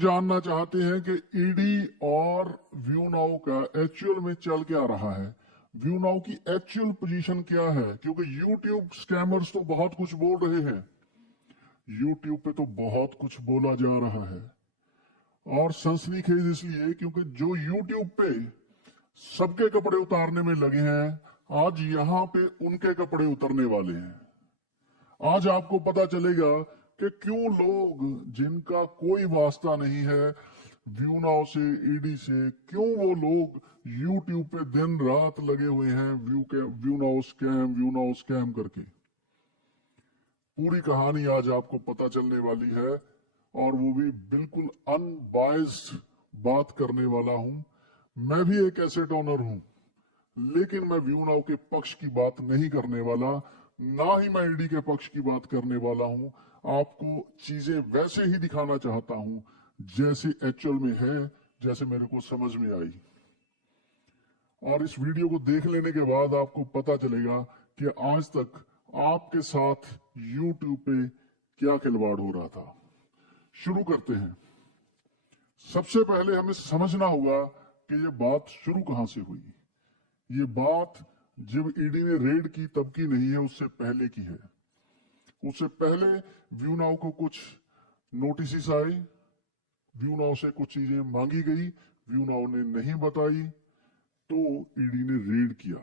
जानना चाहते हैं कि ईडी और व्यू नाउ का एक्चुअल में चल क्या रहा है, व्यू नाउ की एक्चुअल पोजीशन क्या है। क्योंकि यूट्यूब स्कैमर्स तो बहुत कुछ बोल रहे हैं, यूट्यूब पे तो बहुत कुछ बोला जा रहा है, और सनसनीखेज इसलिए क्योंकि जो यूट्यूब पे सबके कपड़े उतारने में लगे हैं, आज यहां पे उनके कपड़े उतरने वाले हैं। आज आपको पता चलेगा कि क्यों लोग जिनका कोई वास्ता नहीं है व्यू नाउ से, ईडी से, क्यों वो लोग यूट्यूब पे दिन रात लगे हुए हैं व्यू नाउ स्कैम करके। पूरी कहानी आज आपको पता चलने वाली है, और वो भी बिल्कुल अनबायस्ड बात करने वाला हूं। मैं भी एक एसेट ओनर हूं, लेकिन मैं व्यू नाउ के पक्ष की बात नहीं करने वाला, ना ही मैं ईडी के पक्ष की बात करने वाला हूं। आपको चीजें वैसे ही दिखाना चाहता हूं जैसे एक्चुअल में है, जैसे मेरे को समझ में आई। और इस वीडियो को देख लेने के बाद आपको पता चलेगा कि आज तक आपके साथ यूट्यूब पे क्या खिलवाड़ हो रहा था। शुरू करते हैं। सबसे पहले हमें समझना होगा कि ये बात शुरू कहां से हुई। ये बात जब ईडी ने रेड की तब की नहीं है, उससे पहले की है। उससे पहले व्यू नाउ को कुछ नोटिस आए, व्यू नाउ से कुछ चीजें मांगी गई, व्यू नाउ ने नहीं बताई, तो ईडी ने रेड किया।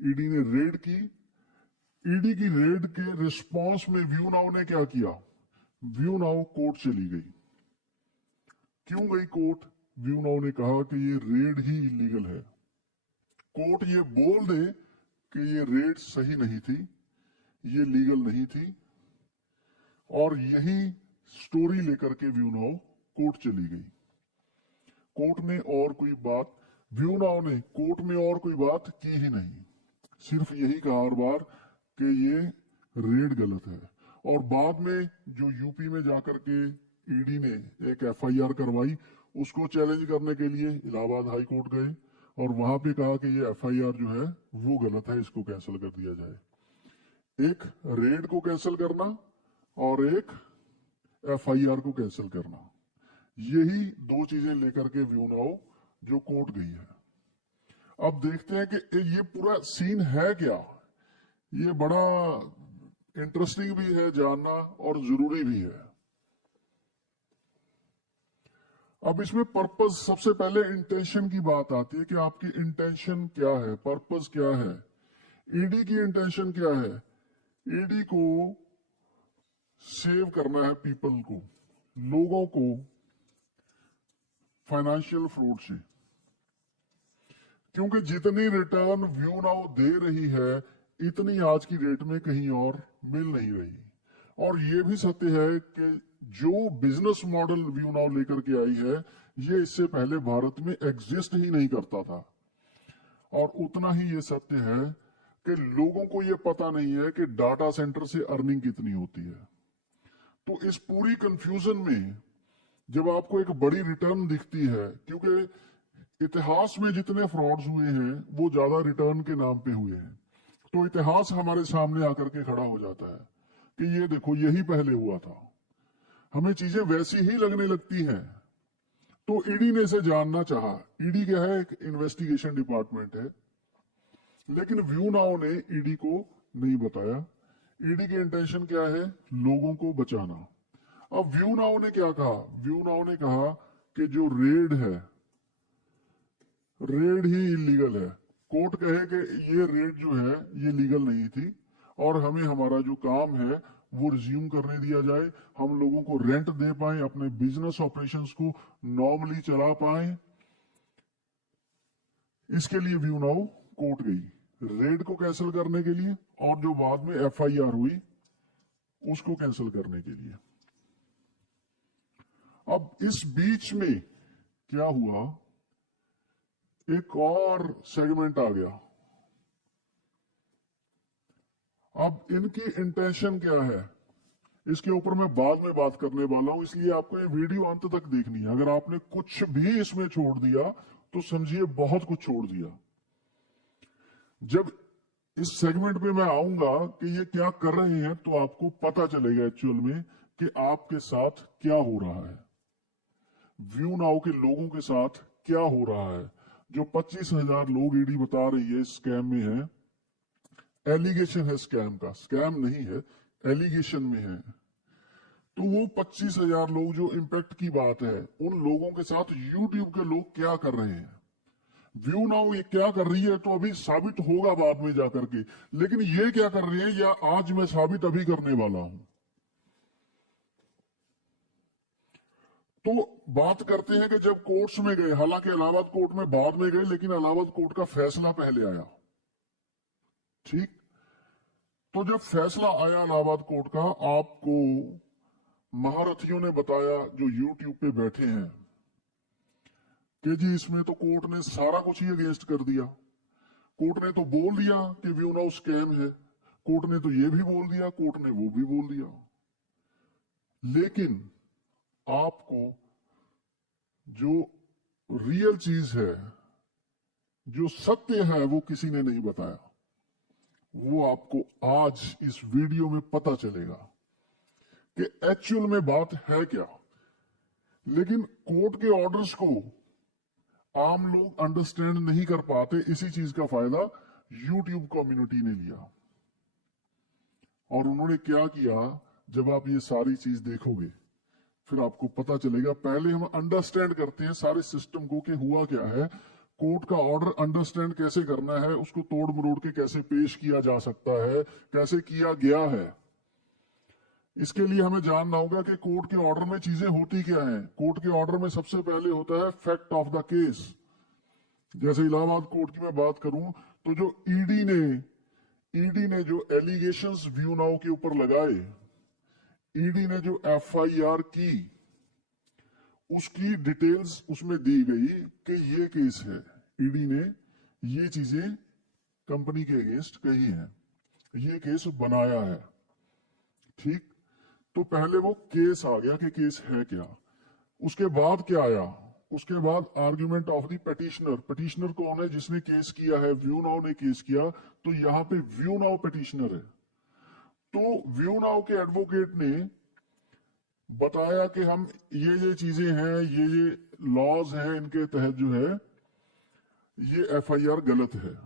ईडी ने रेड की। ईडी की रेड के रिस्पांस में व्यू नाउ ने क्या किया, व्यू नाउ कोर्ट चली गई। क्यों गई कोर्ट? व्यू नाउ ने कहा कि ये रेड ही इलीगल है। कोर्ट ये बोल दे कि ये रेड सही नहीं थी, ये लीगल नहीं थी, और यही स्टोरी लेकर के व्यू नाउ कोर्ट चली गई। कोर्ट में और कोई बात, व्यू नाउ ने कोर्ट में और कोई बात की ही नहीं, सिर्फ यही कहा हर बार कि ये रेड गलत है। और बाद में जो यूपी में जाकर के ईडी ने एक एफआईआर करवाई, उसको चैलेंज करने के लिए इलाहाबाद हाई कोर्ट गए, और वहां पे कहा कि ये एफआईआर जो है वो गलत है, इसको कैंसिल कर दिया जाए। एक रेड को कैंसिल करना और एक एफआईआर को कैंसिल करना, यही दो चीजें लेकर के व्यू नाउ जो कोर्ट गई है। अब देखते हैं कि ये पूरा सीन है क्या। ये बड़ा इंटरेस्टिंग भी है जानना और जरूरी भी है। अब इसमें पर्पस, सबसे पहले इंटेंशन की बात आती है कि आपकी इंटेंशन क्या है, पर्पस क्या है। ईडी की इंटेंशन क्या है? ईडी को सेव करना है पीपल को, लोगों को फाइनेंशियल फ्रॉड से। क्योंकि जितनी रिटर्न व्यू नाउ दे रही है, इतनी आज की डेट में कहीं और मिल नहीं रही। और ये भी सत्य है कि जो बिजनेस मॉडल व्यू नाउ लेकर के आई है, ये इससे पहले भारत में एग्जिस्ट ही नहीं करता था। और उतना ही ये सत्य है कि लोगों को ये पता नहीं है कि डाटा सेंटर से अर्निंग कितनी होती है। तो इस पूरी कंफ्यूजन में जब आपको एक बड़ी रिटर्न दिखती है, क्योंकि इतिहास में जितने फ्रॉड्स हुए हैं वो ज्यादा रिटर्न के नाम पे हुए हैं, तो इतिहास हमारे सामने आकर के खड़ा हो जाता है कि ये देखो यही पहले हुआ था। हमें चीजें वैसी ही लगने लगती हैं। तो ईडी ने इसे जानना चाहा। ईडी क्या है? एक इन्वेस्टिगेशन डिपार्टमेंट है, लेकिन व्यू नाउ ने ईडी को नहीं बताया। ईडी की इंटेंशन क्या है? लोगों को बचाना। अब व्यू नाउ ने क्या कहा? व्यू नाउ ने कहा कि जो रेड है, रेड ही इलीगल है। कोर्ट कहे कि ये रेड जो है ये लीगल नहीं थी, और हमें हमारा जो काम है वो रिज्यूम करने दिया जाए, हम लोगों को रेंट दे पाए, अपने बिजनेस ऑपरेशंस को नॉर्मली चला पाए। इसके लिए व्यू नाउ कोर्ट गई, रेड को कैंसिल करने के लिए, और जो बाद में एफआईआर हुई उसको कैंसिल करने के लिए। अब इस बीच में क्या हुआ, एक और सेगमेंट आ गया। अब इनकी इंटेंशन क्या है, इसके ऊपर मैं बाद में बात करने वाला हूं, इसलिए आपको ये वीडियो अंत तक देखनी है। अगर आपने कुछ भी इसमें छोड़ दिया तो समझिए बहुत कुछ छोड़ दिया। जब इस सेगमेंट में मैं आऊंगा कि ये क्या कर रहे हैं, तो आपको पता चलेगा एक्चुअल में कि आपके साथ क्या हो रहा है। व्यू नाउ के लोगों के साथ क्या हो रहा है। जो 25,000 लोग ईडी बता रही है स्कैम में है, एलिगेशन है स्कैम का, स्कैम नहीं है, एलिगेशन में है। तो वो 25,000 लोग जो इम्पैक्ट की बात है, उन लोगों के साथ यूट्यूब के लोग क्या कर रहे हैं, व्यू नाउ ये क्या कर रही है, तो अभी साबित होगा बाद में जाकर के। लेकिन ये क्या कर रही है, या आज मैं साबित अभी करने वाला हूं। तो बात करते हैं कि जब कोर्ट्स में गए, हालांकि इलाहाबाद कोर्ट में बाद में गए, लेकिन इलाहाबाद कोर्ट का फैसला पहले आया, ठीक। तो जब फैसला आया इलाहाबाद कोर्ट का, आपको महारथियों ने बताया जो यूट्यूब पे बैठे हैं कि जी इसमें तो कोर्ट ने सारा कुछ ही अगेंस्ट कर दिया। कोर्ट ने तो बोल दिया कि व्यू नाउ स्कैम है, कोर्ट ने तो ये भी बोल दिया, कोर्ट ने वो भी बोल दिया। लेकिन आपको जो रियल चीज है, जो सत्य है, वो किसी ने नहीं बताया। वो आपको आज इस वीडियो में पता चलेगा कि एक्चुअल में बात है क्या। लेकिन कोर्ट के ऑर्डर्स को आम लोग अंडरस्टैंड नहीं कर पाते, इसी चीज का फायदा यूट्यूब कम्युनिटी ने लिया। और उन्होंने क्या किया, जब आप ये सारी चीज देखोगे फिर आपको पता चलेगा। पहले हम अंडरस्टैंड करते हैं सारे सिस्टम को कि हुआ क्या है, कोर्ट का ऑर्डर अंडरस्टैंड कैसे करना है, उसको तोड़ मरोड़ के कैसे पेश किया जा सकता है, कैसे किया गया है। इसके लिए हमें जानना होगा कि कोर्ट के ऑर्डर में चीजें होती क्या हैं। कोर्ट के ऑर्डर में सबसे पहले होता है फैक्ट ऑफ द केस। जैसे इलाहाबाद कोर्ट की मैं बात करूं तो जो ईडी ने जो एलिगेशंस व्यू नाउ के ऊपर लगाए, ईडी ने जो एफआईआर की, उसकी डिटेल्स उसमें दी गई कि ये केस है, ईडी ने ये चीजें कंपनी के अगेंस्ट कही हैं, ये केस बनाया है, ठीक। तो पहले वो केस आ गया कि केस है क्या। उसके बाद क्या आया, उसके बाद argument of the petitioner. Petitioner कौन है, जिसने केस किया है, व्यू नाउ ने केस किया, तो यहां पे व्यू नाउ पिटिशनर है। तो व्यू नाउ के एडवोकेट ने बताया कि हम ये चीजें हैं, ये लॉज हैं, इनके तहत जो है ये एफआईआर गलत है।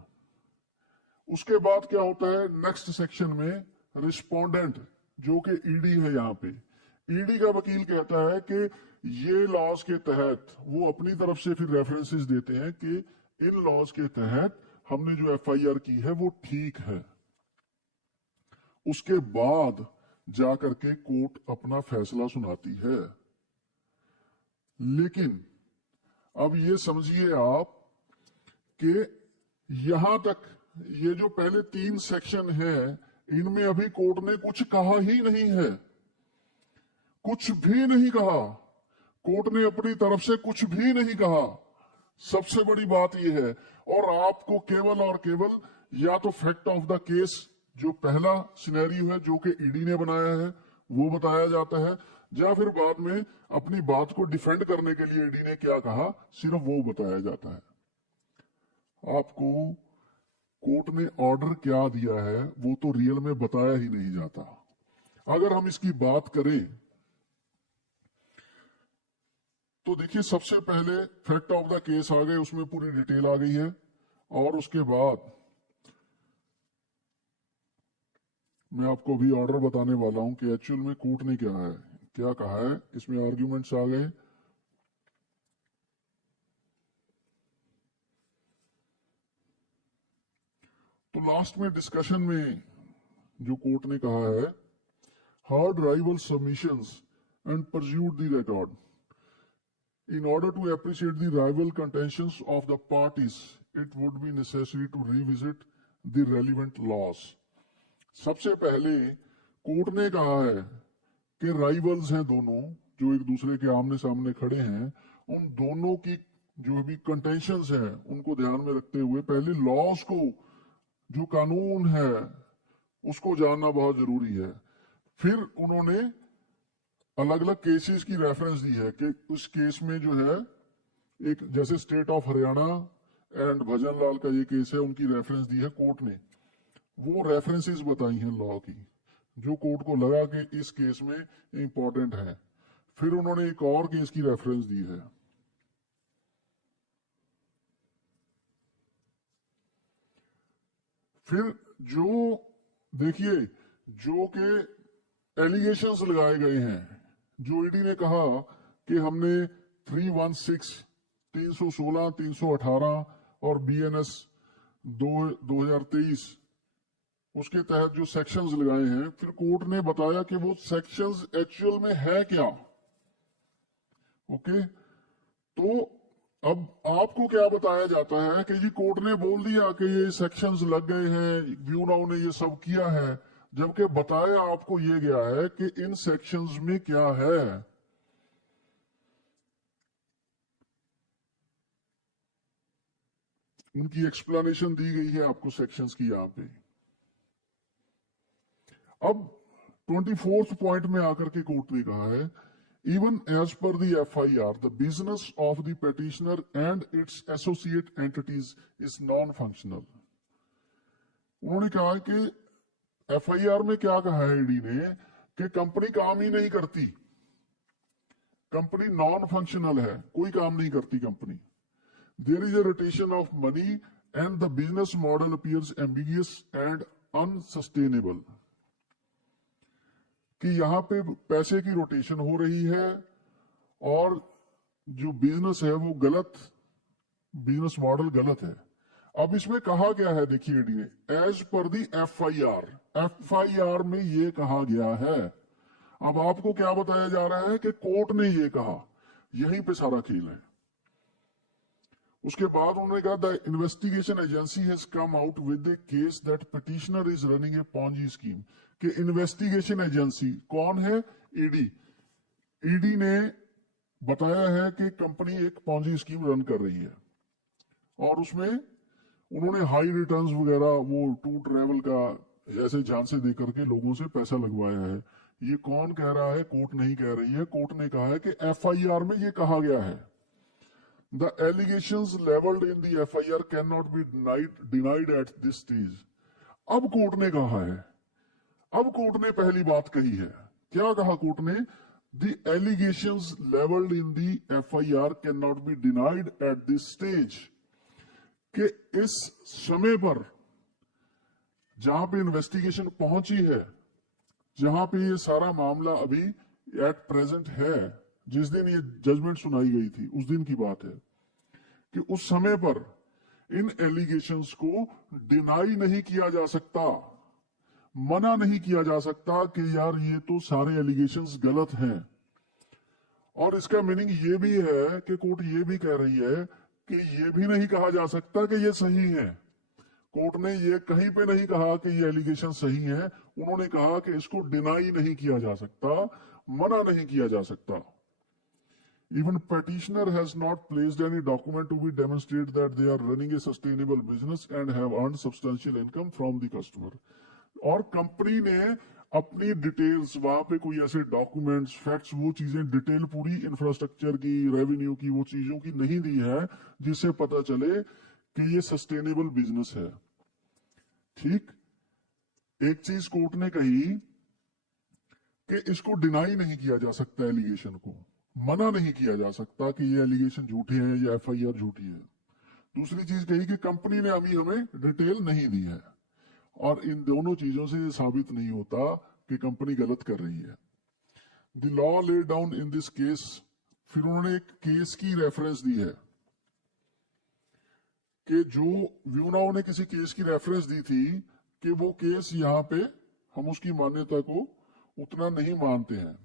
उसके बाद क्या होता है, नेक्स्ट सेक्शन में रिस्पोंडेंट जो कि ईडी है, यहां पे ईडी का वकील कहता है कि ये लॉज के तहत, वो अपनी तरफ से फिर रेफरेंसेस देते हैं कि इन लॉज के तहत हमने जो एफआईआर की है वो ठीक है। उसके बाद जाकर के कोर्ट अपना फैसला सुनाती है। लेकिन अब ये समझिए आप कि यहां तक ये जो पहले 3 सेक्शन है, इनमें अभी कोर्ट ने कुछ कहा ही नहीं है, कुछ भी नहीं कहा। कोर्ट ने अपनी तरफ से कुछ भी नहीं कहा। सबसे बड़ी बात यह है। और आपको केवल और केवल या तो फैक्ट ऑफ द केस, जो पहला सिनेरियो है जो कि ईडी ने बनाया है, वो बताया जाता है, या फिर बाद में अपनी बात को डिफेंड करने के लिए ईडी ने क्या कहा, सिर्फ वो बताया जाता है। आपको कोर्ट ने ऑर्डर क्या दिया है वो तो रियल में बताया ही नहीं जाता। अगर हम इसकी बात करें तो देखिए, सबसे पहले फैक्ट ऑफ द केस आ गए, उसमें पूरी डिटेल आ गई है। और उसके बाद मैं आपको अभी ऑर्डर बताने वाला हूं कि एक्चुअल में कोर्ट ने क्या कहा है। इसमें आर्ग्यूमेंट्स आ गए। तो लास्ट में डिस्कशन में जो कोर्ट ने कहा है, heard rival submissions and perused the record in order to appreciate the rival contentions of the parties, it would be necessary to revisit the relevant laws. सबसे पहले कोर्ट ने कहा है कि राइवल्स हैं दोनों, जो एक दूसरे के आमने सामने खड़े हैं, उन दोनों की जो भी कंटेंशंस हैं उनको ध्यान में रखते हुए पहले लॉज को, जो कानून है, उसको जानना बहुत जरूरी है। फिर उन्होंने अलग अलग केसेस की रेफरेंस दी है कि उस केस में जो है, एक जैसे स्टेट ऑफ हरियाणा एंड भजन लाल का ये केस है, उनकी रेफरेंस दी है कोर्ट ने। वो रेफरेंसेस बताई हैं लॉ की, जो कोर्ट को लगा कि इस केस में इंपॉर्टेंट है। फिर उन्होंने एक और केस की रेफरेंस दी है। फिर जो देखिए, जो के एलिगेशंस लगाए गए हैं, जो ईडी ने कहा कि हमने 316, 316, 318 और बीएनएस 2023 उसके तहत जो सेक्शंस लगाए हैं, फिर कोर्ट ने बताया कि वो सेक्शंस एक्चुअल में है क्या। ओके, तो अब आपको क्या बताया जाता है कि जी कोर्ट ने बोल दिया कि ये सेक्शंस लग गए हैं, व्यू नाउ ने ये सब किया है, जबकि बताया आपको ये गया है कि इन सेक्शंस में क्या है। उनकी एक्सप्लेनेशन दी गई है आपको सेक्शंस की यहां पे। अब 24th पॉइंट में आकर के कोर्ट ने कहा है, even as per the FIR, the business of the petitioner and its associate entities is non-functional. उन्होंने कहा कि एफआईआर में क्या कहा है ईडी ने कि कंपनी काम ही नहीं करती, कंपनी नॉन फंक्शनल है, कोई काम नहीं करती company. There is a rotation of money and the business model appears ambiguous and unsustainable, कि यहां पे पैसे की रोटेशन हो रही है और जो बिजनेस है वो गलत, बिजनेस मॉडल गलत है। अब इसमें कहा गया है, देखिए ईडी ने, एज पर दी एफआईआर, एफआईआर में ये कहा गया है। अब आपको क्या बताया जा रहा है कि कोर्ट ने ये कहा, यहीं पे सारा खेल है। उसके बाद उन्होंने कहा the investigation agency has come out with the case that petitioner is running A Ponzi scheme, कि इन्वेस्टिगेशन एजेंसी कौन है? ईडी। ईडी ने बताया है कि कंपनी एक पॉन्जी स्कीम रन कर रही है और उसमें उन्होंने हाई रिटर्न्स वगैरह, वो टू ट्रेवल का ऐसे झांसे दे करके लोगों से पैसा लगवाया है। ये कौन कह रहा है? कोर्ट नहीं कह रही है। कोर्ट ने कहा है कि एफआईआर में ये कहा गया है, the allegations levelled in the FIR can not be denied at this stage. अब कोर्ट ने कहा है, अब कोर्ट ने पहली बात कही है। क्या कहा कोर्ट ने? The allegations levelled in the FIR can not be denied at this stage, कि इस समय पर जहां पे इन्वेस्टिगेशन पहुंची है, जहां पे ये सारा मामला अभी एट प्रेजेंट है, जिस दिन ये जजमेंट सुनाई गई थी उस दिन की बात है, कि उस समय पर इन एलिगेशंस को डिनाई नहीं किया जा सकता, मना नहीं किया जा सकता कि यार ये तो सारे एलिगेशंस गलत हैं। और इसका मीनिंग ये भी है कि कोर्ट ये भी कह रही है कि ये भी नहीं कहा जा सकता कि ये सही है। कोर्ट ने ये कहीं पे नहीं कहा कि ये एलिगेशन सही है, उन्होंने कहा कि इसको डिनाई नहीं किया जा सकता, मना नहीं किया जा सकता। Even petitioner has not placed any document to be demonstrate that they are running a sustainable business and have earned substantial income from the customer. और कंपनी ने अपनी डिटेल्स, वहां पे कोई ऐसे डॉक्यूमेंट्स, फैक्ट्स, वो चीजें डिटेल पूरी इंफ्रास्ट्रक्चर की, रेवेन्यू की, वो चीजों की नहीं दी है जिससे पता चले कि ये सस्टेनेबल बिजनेस है। ठीक, एक चीज कोर्ट ने कही कि इसको डिनाई नहीं किया जा सकता, एलिगेशन को मना नहीं किया जा सकता कि ये एलिगेशन झूठे हैं या एफआईआर झूठी है। दूसरी चीज कही कि कंपनी ने अभी हमें डिटेल नहीं दी है, और इन दोनों चीजों से साबित नहीं होता कि कंपनी गलत कर रही है। The law lay down in this case, फिर उन्होंने एक केस की रेफरेंस दी है कि जो व्यूनाओ ने किसी केस की रेफरेंस दी थी कि वो केस यहां पे हम उसकी मान्यता को उतना नहीं मानते हैं।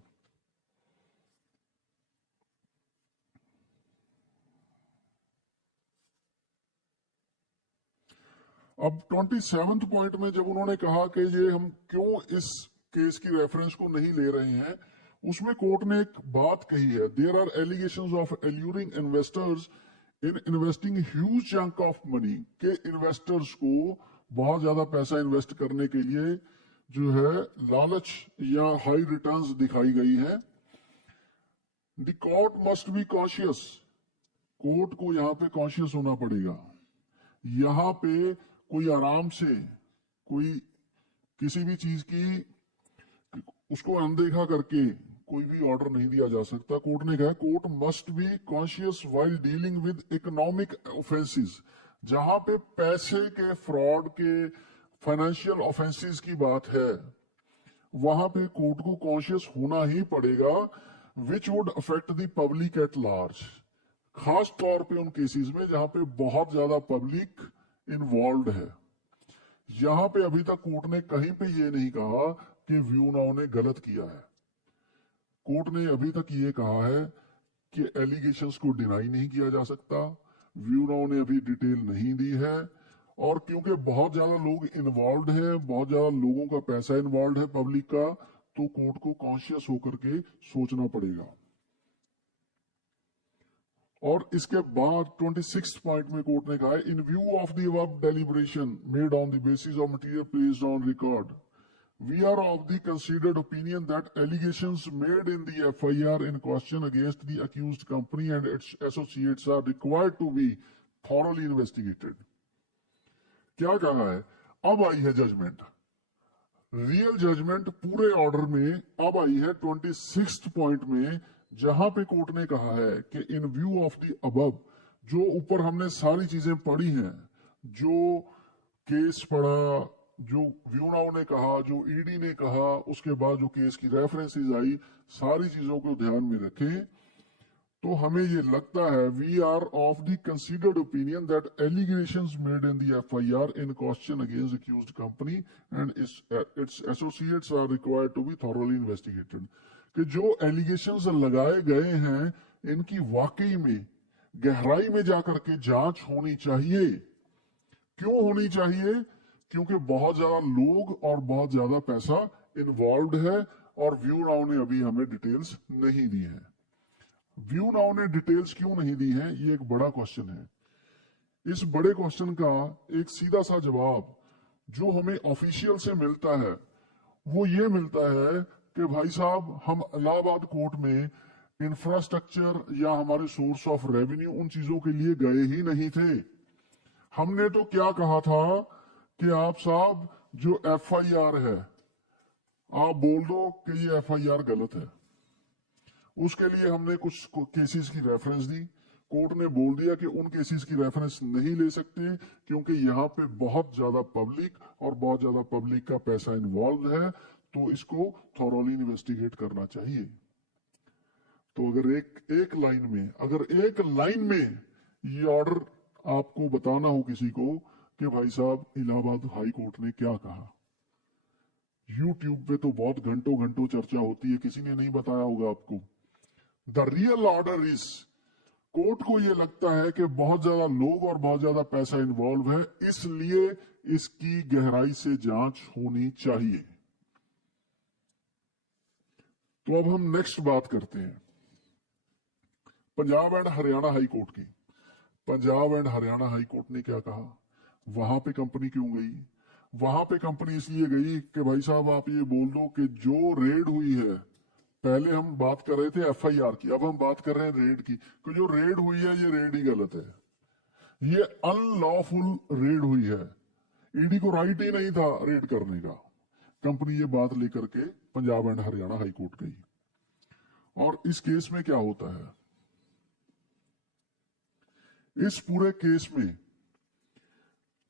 अब 27th पॉइंट में जब उन्होंने कहा कि ये हम क्यों इस केस की रेफरेंस को नहीं ले रहे हैं, उसमें कोर्ट ने एक बात कही है, there are allegations of alluring investors in investing huge chunk of money, के इन्वेस्टर्स को बहुत ज्यादा पैसा इन्वेस्ट करने के लिए जो है लालच या हाई रिटर्न्स दिखाई गई है। The court must be cautious, court को यहां पे कॉशियस होना पड़ेगा। यहां पे कोई आराम से कोई किसी भी चीज की उसको अनदेखा करके कोई भी ऑर्डर नहीं दिया जा सकता। कोर्ट ने कहा court must be conscious while dealing with economic offences. जहां पे पैसे के फ्रॉड के फाइनेंशियल ऑफेंसेस की बात है, वहां पे कोर्ट को कॉन्शियस होना ही पड़ेगा, which would affect the public at large. खास तौर पे उन केसेस में जहां पे बहुत ज्यादा पब्लिक इन्वॉल्व है। यहां पे अभी तक कोर्ट ने कहीं पे ये नहीं कहा कि व्यू नाउ ने गलत किया है। कोर्ट ने अभी तक ये कहा है कि एलिगेशंस को डिनाई नहीं किया जा सकता। व्यू नाउ ने अभी डिटेल नहीं दी है, और क्योंकि बहुत ज्यादा लोग इन्वॉल्व हैं, बहुत ज्यादा लोगों का पैसा इन्वॉल्व है पब्लिक का, तो कोर्ट को कॉन्शियस होकर के सोचना पड़ेगा। और इसके बाद 26 पॉइंट में कोर्ट ने कहा है, इन view of the above deliberation made on the basis of material placed on record, we are of the considered opinion that allegations made in the FIR in question against the accused company and its associates are required to be thoroughly investigated. क्या कहा है? अब आई है judgement, real judgement पूरे order में अब आई है 26 point में, जहां पे कोर्ट ने कहा है कि इन व्यू ऑफ द अबव, जो ऊपर हमने सारी चीजें पढ़ी हैं, जो केस पढ़ा, जो व्यू नाउ ने कहा, जो ईडी ने कहा, उसके बाद जो केस की रेफरेंसेस आई, सारी चीजों को ध्यान में रखें तो हमें ये लगता है, we are of the considered opinion that allegations made in the FIR in question against accused company and its associates are required to be thoroughly investigated. कि जो एलिगेशंस लगाए गए हैं, इनकी वाकई में गहराई में जाकर के जांच होनी चाहिए। क्यों होनी चाहिए? क्योंकि बहुत ज्यादा लोग और बहुत ज्यादा पैसा इन्वॉल्व है, और व्यू नाउ ने अभी हमें डिटेल्स नहीं दी है। व्यू नाउ ने डिटेल्स क्यों नहीं दी है, ये एक बड़ा क्वेश्चन है। इस बड़े क्वेश्चन का एक सीधा सा जवाब जो हमें ऑफिशियल से मिलता है, वो ये मिलता है कि भाई साहब, हम इलाहाबाद कोर्ट में इंफ्रास्ट्रक्चर या हमारे सोर्स ऑफ रेवेन्यू, उन चीजों के लिए गए ही नहीं थे। हमने तो क्या कहा था कि आप साहब, जो एफआईआर है, आप बोल दो कि ये एफआईआर गलत है। उसके लिए हमने कुछ केसेस की रेफरेंस दी। कोर्ट ने बोल दिया कि उन केसेस की रेफरेंस नहीं ले सकते, क्योंकि यहाँ पे बहुत ज्यादा पब्लिक और बहुत ज्यादा पब्लिक का पैसा इन्वॉल्व है, तो इसको थॉरोली इन्वेस्टिगेट करना चाहिए। तो अगर एक लाइन में ये ऑर्डर आपको बताना हो किसी को कि भाई साहब, इलाहाबाद हाई कोर्ट ने क्या कहा, यूट्यूब पे तो बहुत घंटों घंटों चर्चा होती है, किसी ने नहीं बताया होगा आपको। The real order is, court को यह लगता है कि बहुत ज्यादा लोग और बहुत ज्यादा पैसा इन्वॉल्व है, इसलिए इसकी गहराई से जांच होनी चाहिए। तो अब हम नेक्स्ट बात करते हैं Punjab and Haryana high court की। Punjab and Haryana high court ने क्या कहा? वहां पे कंपनी क्यों गई? वहां पे कंपनी इसलिए गई कि भाई साहब, आप ये बोल दो कि जो रेड हुई है, पहले हम बात कर रहे थे एफआईआर की, अब हम बात कर रहे हैं रेड की, कि जो रेड हुई है ये रेड ही गलत है, ये अनलॉफुल रेड हुई है, ईडी को राइट ही नहीं था रेड करने का। कंपनी ये बात लेकर के Punjab and Haryana high court गई। और इस केस में क्या होता है? इस पूरे केस में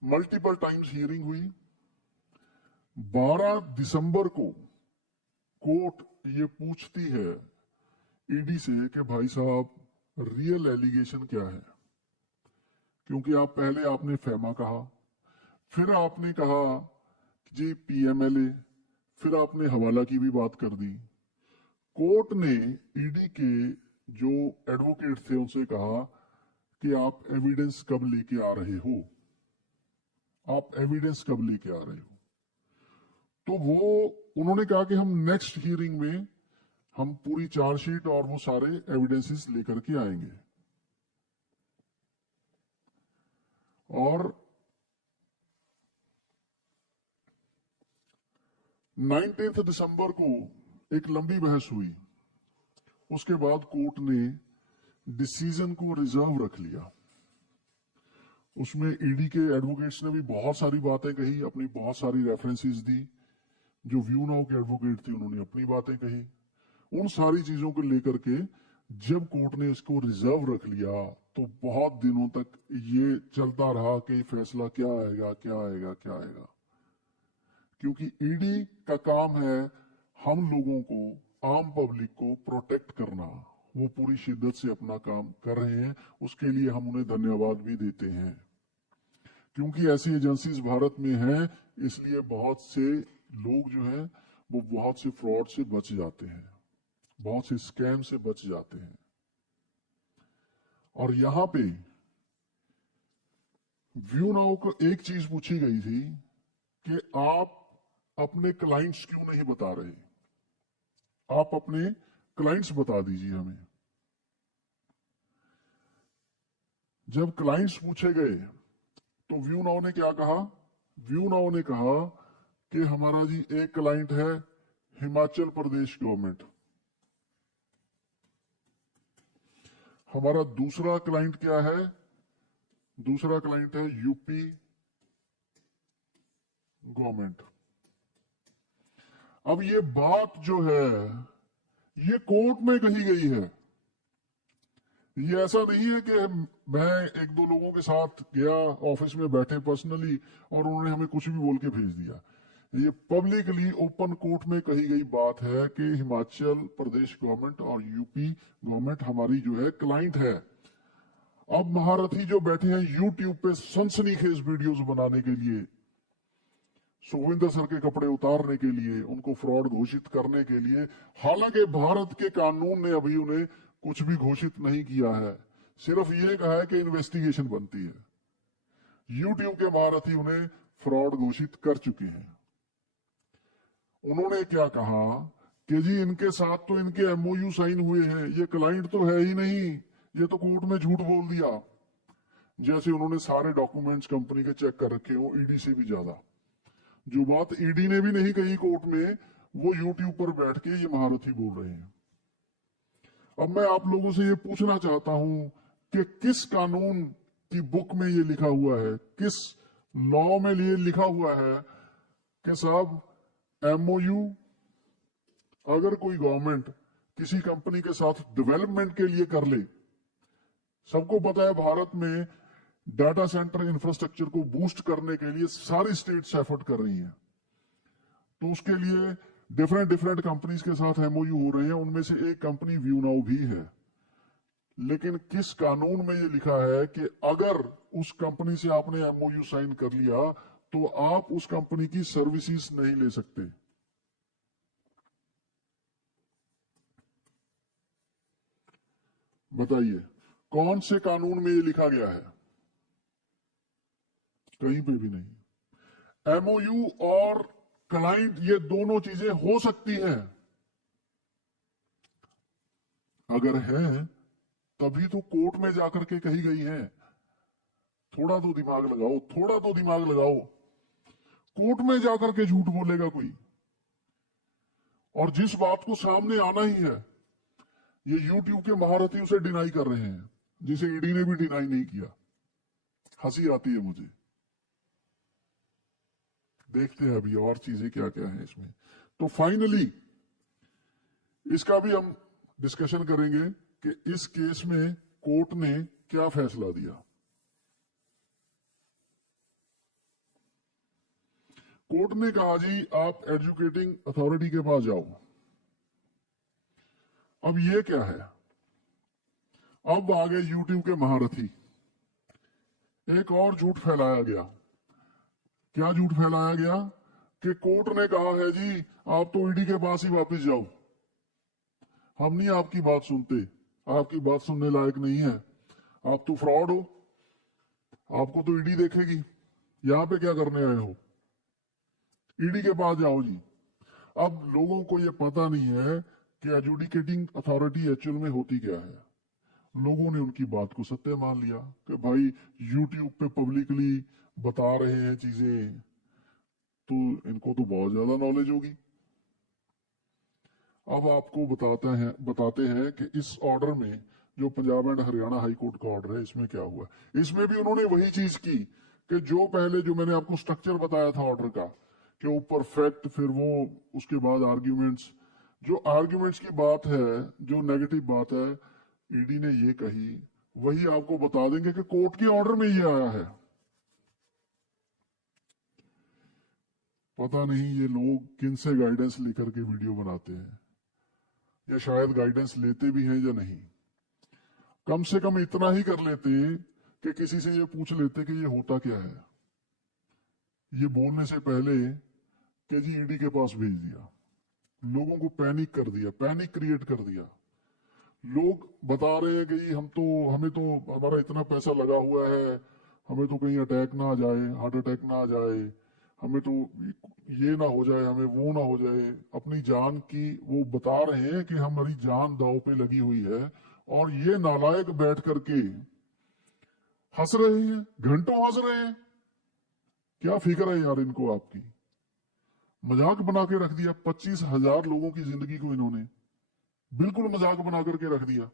मल्टीपल टाइम्स हियरिंग हुई। 12 दिसंबर को कोर्ट ये पूछती है ईडी से कि भाई साहब, रियल एलिगेशन क्या है? क्योंकि पहले आपने फेमा कहा, फिर आपने कहा जी पीएमएलए, फिर आपने हवाला की भी बात कर दी। कोर्ट ने ईडी के जो एडवोकेट थे उनसे कहा कि आप एविडेंस कब लेके आ रहे हो, आप एविडेंस कब लेके आ रहे हो? तो उन्होंने कहा कि हम नेक्स्ट हियरिंग में हम पूरी चार्जशीट और वो सारे एविडेंसेस लेकर के आएंगे। और 19 दिसंबर को एक लंबी बहस हुई। उसके बाद कोर्ट ने डिसीजन को रिजर्व रख लिया। उसमें ईडी के एडवोकेट्स ने भी बहुत सारी बातें कही, अपनी बहुत सारी रेफरेंसेस दी। जो व्यू नाउ के एडवोकेट थे उन्होंने अपनी बातें कही। उन सारी चीजों को लेकर के जब कोर्ट ने इसको रिजर्व रख लिया तो बहुत दिनों तक ये चलता रहा कि फैसला क्या आएगा क्या आएगा क्या आएगा, क्योंकि ईडी का काम है हम लोगों को, आम पब्लिक को प्रोटेक्ट करना। वो पूरी शिद्दत से अपना काम कर रहे हैं, उसके लिए हम उन्हें धन्यवाद भी देते हैं। क्योंकि ऐसी एजेंसीज भारत में हैं, इसलिए बहुत से लोग जो हैं वो बहुत से फ्रॉड से बच जाते हैं, बहुत से स्कैम से बच जाते हैं। और यहां पे व्यू नाउ को एक चीज पूछी गई थी कि आप अपने क्लाइंट्स क्यों नहीं बता रहे, आप अपने क्लाइंट्स बता दीजिए हमें। जब क्लाइंट्स पूछे गए तो व्यू नाउ ने क्या कहा? व्यू नाउ ने कहा कि हमारा जी एक क्लाइंट है हिमाचल प्रदेश गवर्नमेंट, हमारा दूसरा क्लाइंट क्या है? दूसरा क्लाइंट है यूपी गवर्नमेंट। अब ये बात जो है ये कोर्ट में कही गई है, ये ऐसा नहीं है कि मैं एक दो लोगों के साथ गया, ऑफिस में बैठे पर्सनली और उन्होंने हमें कुछ भी बोल के भेज दिया। ये पब्लिकली ओपन कोर्ट में कही गई बात है कि हिमाचल प्रदेश गवर्नमेंट और यूपी गवर्नमेंट हमारी जो है क्लाइंट है। अब महारथी जो बैठे हैं यूट्यूब पे सनसनीखेज वीडियोस बनाने के लिए, सुखविंदर सर के कपड़े उतारने के लिए, उनको फ्रॉड घोषित करने के लिए, हालांकि भारत के कानून ने अभी उन्हें कुछ भी घोषित नहीं किया है, सिर्फ ये कहा है कि इन्वेस्टिगेशन बनती है। यूट्यूब के महारथी उन्हें फ्रॉड घोषित कर चुके हैं। उन्होंने क्या कहा कि जी इनके साथ तो इनके एमओयू साइन हुए हैं, ये क्लाइंट तो है ही नहीं, ये तो कोर्ट में झूठ बोल दिया। जैसे उन्होंने सारे डॉक्यूमेंट्स कंपनी के चेक कर रखे हो, ईडी से भी ज्यादा। जो बात ईडी ने भी नहीं कही कोर्ट में, वो यूट्यूब पर बैठ के ये महारथी बोल रहे हैं। अब मैं आप लोगों से ये पूछना चाहता हूं कि किस कानून की बुक में ये लिखा हुआ है, किस लॉ में ये लिखा हुआ है कि साहब एमओयू अगर कोई गवर्नमेंट किसी कंपनी के साथ डेवलपमेंट के लिए कर ले, सबको पता है भारत में डाटा सेंटर इंफ्रास्ट्रक्चर को बूस्ट करने के लिए सारी स्टेट्स एफर्ट कर रही हैं, तो उसके लिए डिफरेंट डिफरेंट कंपनीज के साथ एमओयू हो रहे हैं, उनमें से एक कंपनी व्यू नाउ भी है। लेकिन किस कानून में ये लिखा है कि अगर उस कंपनी से आपने एमओयू साइन कर लिया तो आप उस कंपनी की सर्विसेज नहीं ले सकते? बताइए कौन से कानून में ये लिखा गया है? कहीं पे भी नहीं। एमओयू और क्लाइंट ये दोनों चीजें हो सकती हैं, अगर है तभी तो कोर्ट में जाकर के कही गई है। थोड़ा तो दिमाग लगाओ, थोड़ा तो दिमाग लगाओ। कोर्ट में जाकर के झूठ बोलेगा कोई? और जिस बात को सामने आना ही है, ये यूट्यूब के महारथी उसे डिनाई कर रहे हैं, जिसे ईडी ने भी डिनाई नहीं किया। हंसी आती है मुझे। देखते हैं अभी और चीजें क्या क्या है इसमें। तो फाइनली इसका भी हम डिस्कशन करेंगे कि इस केस में कोर्ट ने क्या फैसला दिया। कोर्ट ने कहा जी आप एजुकेटिंग अथॉरिटी के पास जाओ। अब ये क्या है? अब आ गए यूट्यूब के महारथी, एक और झूठ फैलाया गया। क्या झूठ फैलाया गया? कि कोर्ट ने कहा है जी आप तो ईडी के पास ही वापस जाओ, हम नहीं आपकी बात सुनते, आपकी बात सुनने लायक नहीं है, आप तो फ्रॉड हो, आपको तो ईडी देखेगी, यहां पे क्या करने आए हो? ईडी के पास जाओ जी। अब लोगों को यह पता नहीं है कि एजुकेटिंग अथॉरिटी एक्चुअल में होती क्या है। लोगों ने उनकी बात को सत्य मान लिया कि भाई यूट्यूब पे पब्लिकली बता रहे हैं चीजें, तो इनको तो बहुत ज्यादा नॉलेज होगी। अब आपको बताते हैं कि इस ऑर्डर में जो Punjab and Haryana high court का ऑर्डर है, इसमें क्या हुआ। इसमें भी उन्होंने वही चीज की कि जो पहले जो मैंने आपको स्ट्रक्चर बताया था ऑर्डर का, कि ऊपर फैक्ट, फिर वो उसके बाद आर्ग्यूमेंट्स, जो आर्ग्यूमेंट्स की बात है, जो नेगेटिव बात है, ईडी ने ये कही, वही आपको बता देंगे कि कोर्ट के ऑर्डर में ये आया है। पता नहीं ये लोग किन से गाइडेंस लेकर के वीडियो बनाते हैं, या शायद गाइडेंस लेते भी हैं या नहीं। कम से कम इतना ही कर लेते कि किसी से ये पूछ लेते कि ये होता क्या है, ये बोलने से पहले कि जी ईडी के पास भेज दिया। लोगों को पैनिक कर दिया, पैनिक क्रिएट कर दिया। लोग बता रहे हैं कि जी हमें तो हमारा इतना पैसा लगा हुआ है, हमें तो कहीं अटैक ना आ जाए, हार्ट अटैक ना आ जाए, हमें तो ये ना हो जाए, हमें वो ना हो जाए, अपनी जान की वो बता रहे हैं कि हमारी जान दांव पे लगी हुई है। और ये नालायक बैठ करके हंस रहे हैं, घंटों हंस रहे हैं। क्या फिक्र है यार इनको आपकी? मजाक बना के रख दिया 25,000 लोगों की जिंदगी को इन्होंने बिल्कुल मजाक बना करके रख दिया।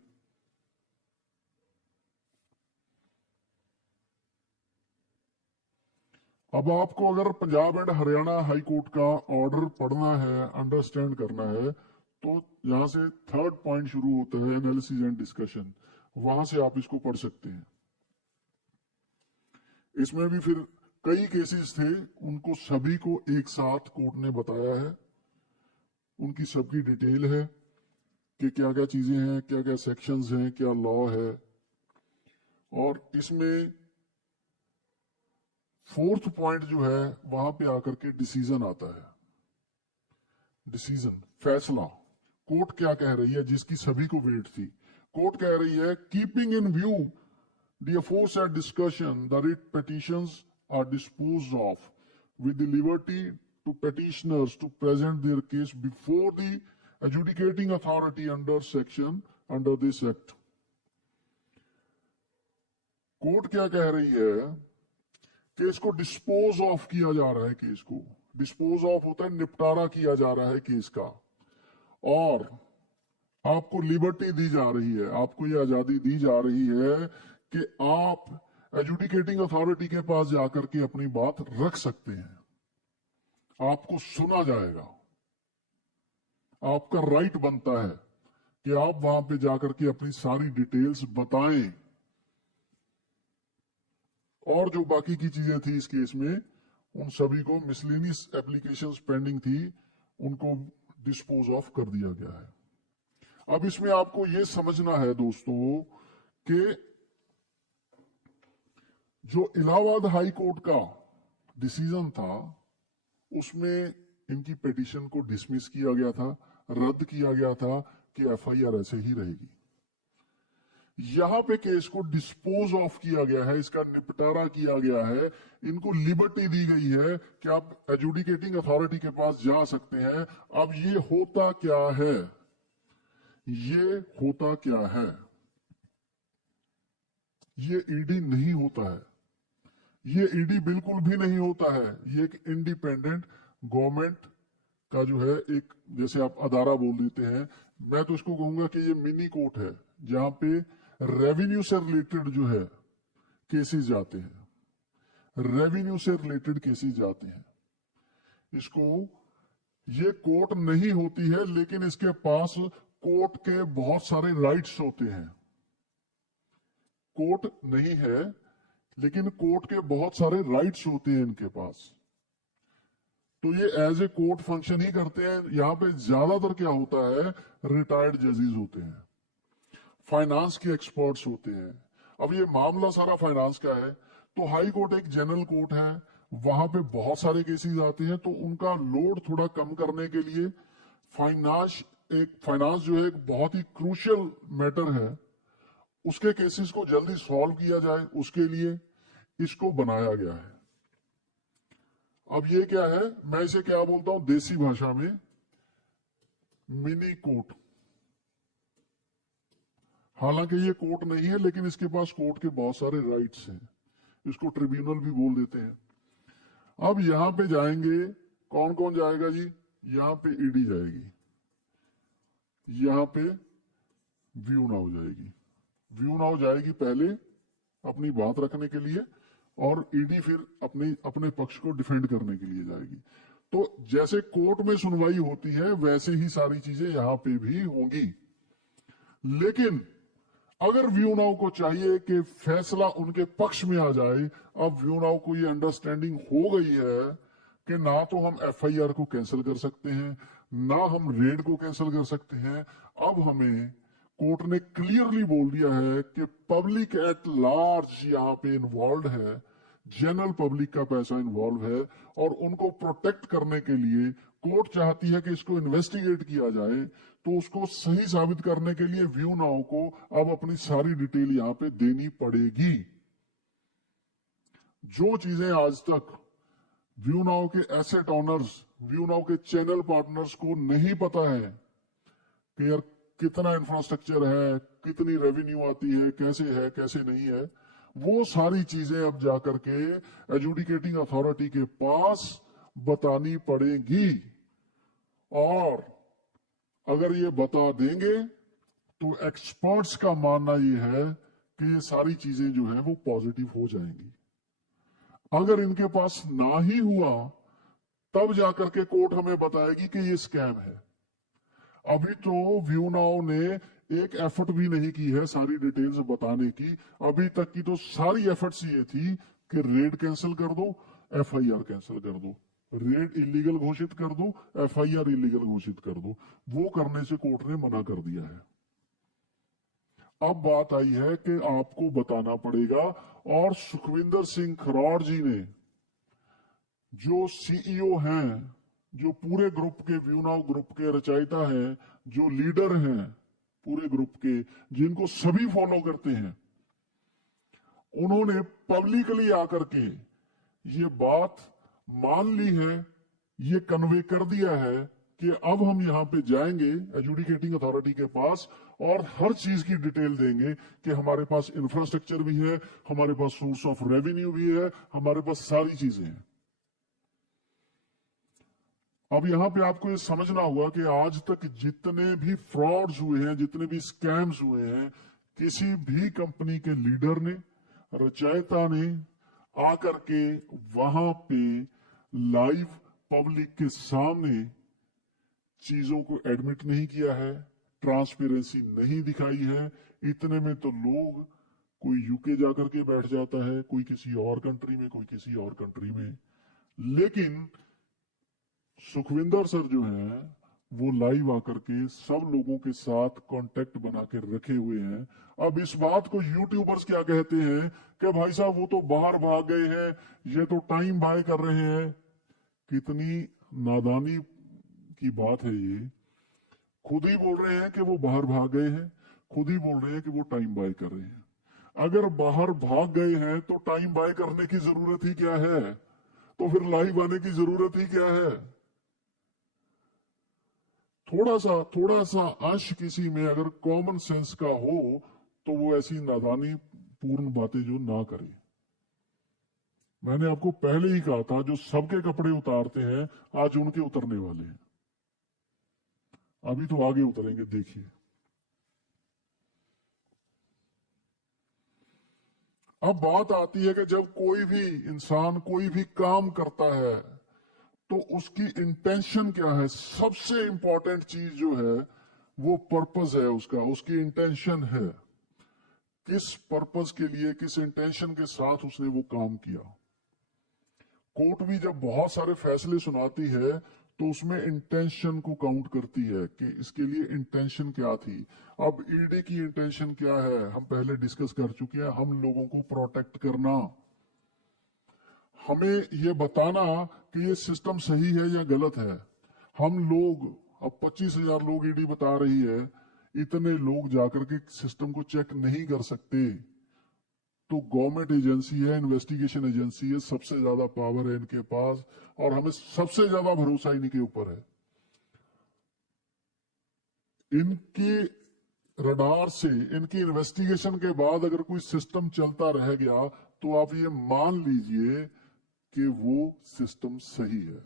अब आपको अगर Punjab and Haryana high court का ऑर्डर पढ़ना है, अंडरस्टैंड करना है, तो यहां से थर्ड पॉइंट शुरू होता है, एनालिसिस एंड डिस्कशन। वहां से आप इसको पढ़ सकते हैं। इसमें भी फिर कई केसेस थे, उनको सभी को एक साथ कोर्ट ने बताया है, उनकी सबकी डिटेल है कि क्या क्या चीजें हैं, क्या क्या सेक्शंस हैं, क्या लॉ है। और इसमें फोर्थ पॉइंट जो है, वहां पे आकर के डिसीजन आता है। डिसीजन, फैसला। कोर्ट क्या कह रही है, जिसकी सभी को वेट थी। कोर्ट कह रही है, keeping in view the aforesaid discussion, the writ petitions are disposed of with the liberty to petitioners to present their case before the adjudicating authority under this act. Court क्या कह रही है कि इसको डिस्पोज ऑफ किया जा रहा है। केस को डिस्पोज ऑफ होता है, निपटारा किया जा रहा है केस का, और आपको लिबर्टी दी जा रही है, आपको यह आजादी दी जा रही है कि आप एजुडिकेटिंग अथॉरिटी के पास जाकर के अपनी बात रख सकते हैं, आपको सुना जाएगा। आपका राइट बनता है कि आप वहां पे जाकर के अपनी सारी डिटेल्स बताएं। और जो बाकी की चीजें थी इस केस में, उन सभी को मिसलिनियस एप्लीकेशंस पेंडिंग थी, उनको डिस्पोज ऑफ कर दिया गया है। अब इसमें आपको यह समझना है दोस्तों कि जो इलाहाबाद हाई कोर्ट का डिसीजन था, उसमें इनकी पिटीशन को डिसमिस किया गया था, रद्द किया गया था कि एफआईआर ऐसे ही रहेगी। यहां पे केस को डिस्पोज ऑफ किया गया है, इसका निपटारा किया गया है, इनको लिबर्टी दी गई है कि आप एजुडिकेटिंग अथॉरिटी के पास जा सकते हैं। अब ये होता क्या है, ये होता क्या है, ये ईडी नहीं होता है, ये ईडी बिल्कुल भी नहीं होता है। ये एक इंडिपेंडेंट गवर्नमेंट का जो है एक, जैसे आप अदारा बोल देते हैं, मैं तो इसको कहूंगा कि ये मिनी कोर्ट है, जहां पे रेवेन्यू से रिलेटेड जो है केसेस जाते हैं, रेवेन्यू से रिलेटेड केसेस जाते हैं। इसको, ये कोर्ट नहीं होती है, लेकिन इसके पास कोर्ट के बहुत सारे राइट्स होते हैं। कोर्ट नहीं है, लेकिन कोर्ट के बहुत सारे राइट्स होते हैं इनके पास, तो ये एज ए कोर्ट फंक्शन ही करते हैं। यहां पे ज्यादातर क्या होता है, रिटायर्ड जजेस होते हैं, फाइनेंस के एक्सपर्ट्स होते हैं। अब ये मामला सारा फाइनेंस का है, तो हाई कोर्ट एक जनरल कोर्ट है, वहां पे बहुत सारे केसेस आते हैं, तो उनका लोड थोड़ा कम करने के लिए फाइनेंस जो है एक बहुत ही क्रूशियल मैटर है, उसके केसेस को जल्दी सॉल्व किया जाए, उसके लिए इसको बनाया गया है। अब ये क्या है, मैं इसे क्या बोलता हूं देसी भाषा में, मिनी कोर्ट। हालांकि ये कोर्ट नहीं है, लेकिन इसके पास कोर्ट के बहुत सारे राइट्स हैं, इसको ट्रिब्यूनल भी बोल देते हैं। अब यहां पे जाएंगे, कौन कौन जाएगा जी? यहां पे ईडी जाएगी, यहां पे व्यू नाउ जाएगी। व्यू नाउ जाएगी पहले अपनी बात रखने के लिए, और ईडी फिर अपने पक्ष को डिफेंड करने के लिए जाएगी। तो जैसे कोर्ट में सुनवाई होती है वैसे ही सारी चीजें यहां पे भी होंगी। लेकिन अगर व्यू नाउ को चाहिए कि फैसला उनके पक्ष में आ जाए, अब व्यू नाउ को ये अंडरस्टैंडिंग हो गई है कि ना तो हम एफआईआर को कैंसिल कर सकते हैं, ना हम रेड को कैंसिल कर सकते हैं। अब हमें कोर्ट ने क्लियरली बोल दिया है कि पब्लिक एट लार्ज यहां पे इन्वॉल्व है, जनरल पब्लिक का पैसा इन्वॉल्व है, और उनको प्रोटेक्ट करने के लिए कोर्ट चाहती है कि इसको इन्वेस्टिगेट किया जाए। तो उसको सही साबित करने के लिए व्यू नाउ को अब अपनी सारी डिटेल यहां पे देनी पड़ेगी। जो चीजें आज तक व्यू नाउ के एसेट ओनर्स, व्यू नाउ के चैनल पार्टनर्स को नहीं पता है कि यार कितना इंफ्रास्ट्रक्चर है, कितनी रेवेन्यू आती है, कैसे नहीं है, वो सारी चीजें अब जाकर के एजुडिकेटिंग अथॉरिटी के पास बतानी पड़ेगी। और अगर ये बता देंगे तो एक्सपर्ट्स का मानना ये है कि ये सारी चीजें जो है वो पॉजिटिव हो जाएंगी। अगर इनके पास ना ही हुआ तब जाकर के कोर्ट हमें बताएगी कि ये स्कैम है। अभी तो व्यू नाउ ने एक एफर्ट भी नहीं की है सारी डिटेल्स बताने की। अभी तक की तो सारी एफर्ट्स ये थी कि रेड कैंसिल कर दो, एफआईआर कैंसिल कर दो, रेड इलीगल घोषित कर दो, एफआईआर इलीगल घोषित कर दो। वो करने से कोर्ट ने मना कर दिया है। अब बात आई है कि आपको बताना पड़ेगा। और सुखविंदर सिंह खरौड़ जी ने, जो सीईओ हैं, जो पूरे ग्रुप के, व्यू नाउ ग्रुप के रचयिता हैं, जो लीडर हैं पूरे ग्रुप के, जिनको सभी फॉलो करते हैं, उन्होंने पब्लिकली आकर के ये बात मान ली है, ये कन्वे कर दिया है कि अब हम यहां पे जाएंगे एजुडिकेटिंग अथॉरिटी के पास और हर चीज की डिटेल देंगे कि हमारे पास इंफ्रास्ट्रक्चर भी है, हमारे पास सोर्स ऑफ रेवेन्यू भी है, हमारे पास सारी चीजें हैं। अब यहां पे आपको ये समझना होगा कि आज तक जितने भी फ्रॉड्स हुए हैं, जितने भी स्कैम्स हुए हैं, किसी भी कंपनी के लीडर ने, रचयिता ने आकर के वहां पे लाइव पब्लिक के सामने चीजों को एडमिट नहीं किया है, ट्रांसपेरेंसी नहीं दिखाई है। इतने में तो लोग, कोई यूके जाकर के बैठ जाता है, कोई किसी और कंट्री में, कोई किसी और कंट्री में। लेकिन सुखविंदर सर जो है वो लाइव आकर के सब लोगों के साथ कांटेक्ट बना के रखे हुए हैं। अब इस बात को यूट्यूबर्स क्या कहते हैं कि भाई साहब वो तो बाहर भाग गए हैं, ये तो टाइम बाय कर रहे हैं। कितनी नादानी की बात है ये। खुद ही बोल रहे हैं कि वो बाहर भाग गए हैं, खुद ही बोल रहे हैं कि वो टाइम बाय कर रहे हैं। अगर बाहर भाग गए हैं तो टाइम बाय करने की जरूरत ही क्या है? तो फिर लाइव आने की जरूरत ही क्या है? थोड़ा सा अंश किसी में अगर कॉमन सेंस का हो तो वो ऐसी नादानी पूर्ण बातें जो ना करे। मैंने आपको पहले ही कहा था, जो सबके कपड़े उतारते हैं आज उनके उतरने वाले हैं। अभी तो आगे उतरेंगे, देखिए। अब बात आती है कि जब कोई भी इंसान कोई भी काम करता है तो उसकी इंटेंशन क्या है। सबसे इंपॉर्टेंट चीज जो है वो पर्पस है उसका, उसकी इंटेंशन है। किस पर्पस के लिए, किस इंटेंशन के साथ उसने वो काम किया। कोर्ट भी जब बहुत सारे फैसले सुनाती है तो उसमें इंटेंशन को काउंट करती है कि इसके लिए इंटेंशन क्या थी। अब ईडी की इंटेंशन क्या है हम पहले डिस्कस कर चुके हैं, हम लोगों को प्रोटेक्ट करना, हमें ये बताना कि ये सिस्टम सही है या गलत है। हम लोग, अब 25,000 लोग ईडी बता रही है, इतने लोग जाकर के सिस्टम को चेक नहीं कर सकते। तो गवर्नमेंट एजेंसी है, इन्वेस्टिगेशन एजेंसी है, सबसे ज्यादा पावर है इनके पास और हमें सबसे ज्यादा भरोसा इनके ऊपर है। इनकी रडार से, इनकी इन्वेस्टिगेशन के बाद अगर कोई सिस्टम चलता रह गया तो आप ये मान लीजिए कि वो सिस्टम सही है।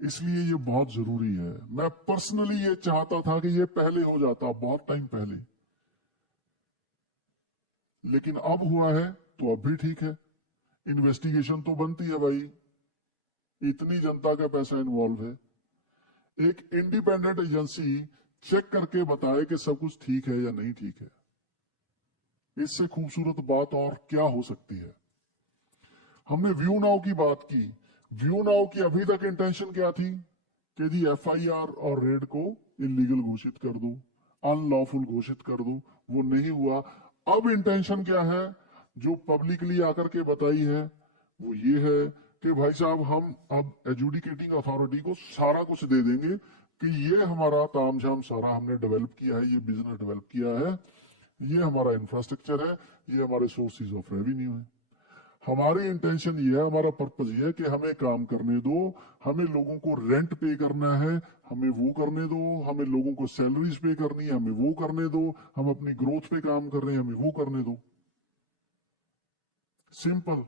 इसलिए ये बहुत जरूरी है। मैं पर्सनली ये चाहता था कि ये पहले हो जाता, बहुत टाइम पहले, लेकिन अब हुआ है तो अब भी ठीक है। इन्वेस्टिगेशन तो बनती है भाई। इतनी जनता का पैसा इन्वॉल्व है। एक इंडिपेंडेंट एजेंसी चेक करके बताए कि सब कुछ ठीक है या नहीं ठीक है। इससे खूबसूरत बात और क्या हो सकती है। हमने व्यू नाउ की बात की। व्यू नाउ की अभी तक इंटेंशन क्या थी कि जी एफआईआर और रेड को इलीगल घोषित कर दो, अनलॉफुल घोषित कर दो। वो नहीं हुआ। अब इंटेंशन क्या है जो पब्लिकली आकर के बताई है वो ये है कि भाई साहब हम अब एजुडिकेटिंग अथॉरिटी को सारा कुछ दे देंगे कि ये हमारा तामझाम सारा हमने डेवलप किया है, ये बिजनेस डेवलप किया है, ये हमारा इंफ्रास्ट्रक्चर है, ये हमारे सोर्सेज ऑफ रेवेन्यू है। हमारी इंटेंशन ये है, हमारा पर्पज ये है कि हमें काम करने दो, हमें लोगों को रेंट पे करना है, हमें वो करने दो, हमें लोगों को सैलरीज पे करनी है, हमें वो करने दो, हम अपनी ग्रोथ पे काम कर रहे हैं, हमें वो करने दो। सिंपल।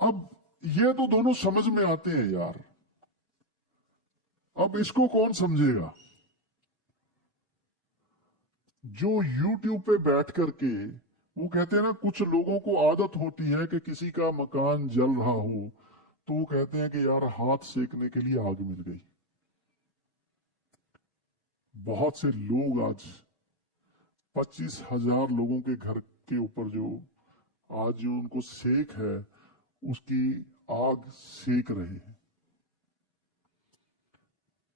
अब ये तो दोनों समझ में आते हैं यार। अब इसको कौन समझेगा? जो YouTube पे बैठ करके, वो कहते हैं ना, कुछ लोगों को आदत होती है कि किसी का मकान जल रहा हो तो वो कहते हैं कि यार हाथ सेकने के लिए आग मिल गई। बहुत से लोग आज 25,000 लोगों के घर के ऊपर जो आज जो उनको सेक है उसकी आग सेक रहे हैं।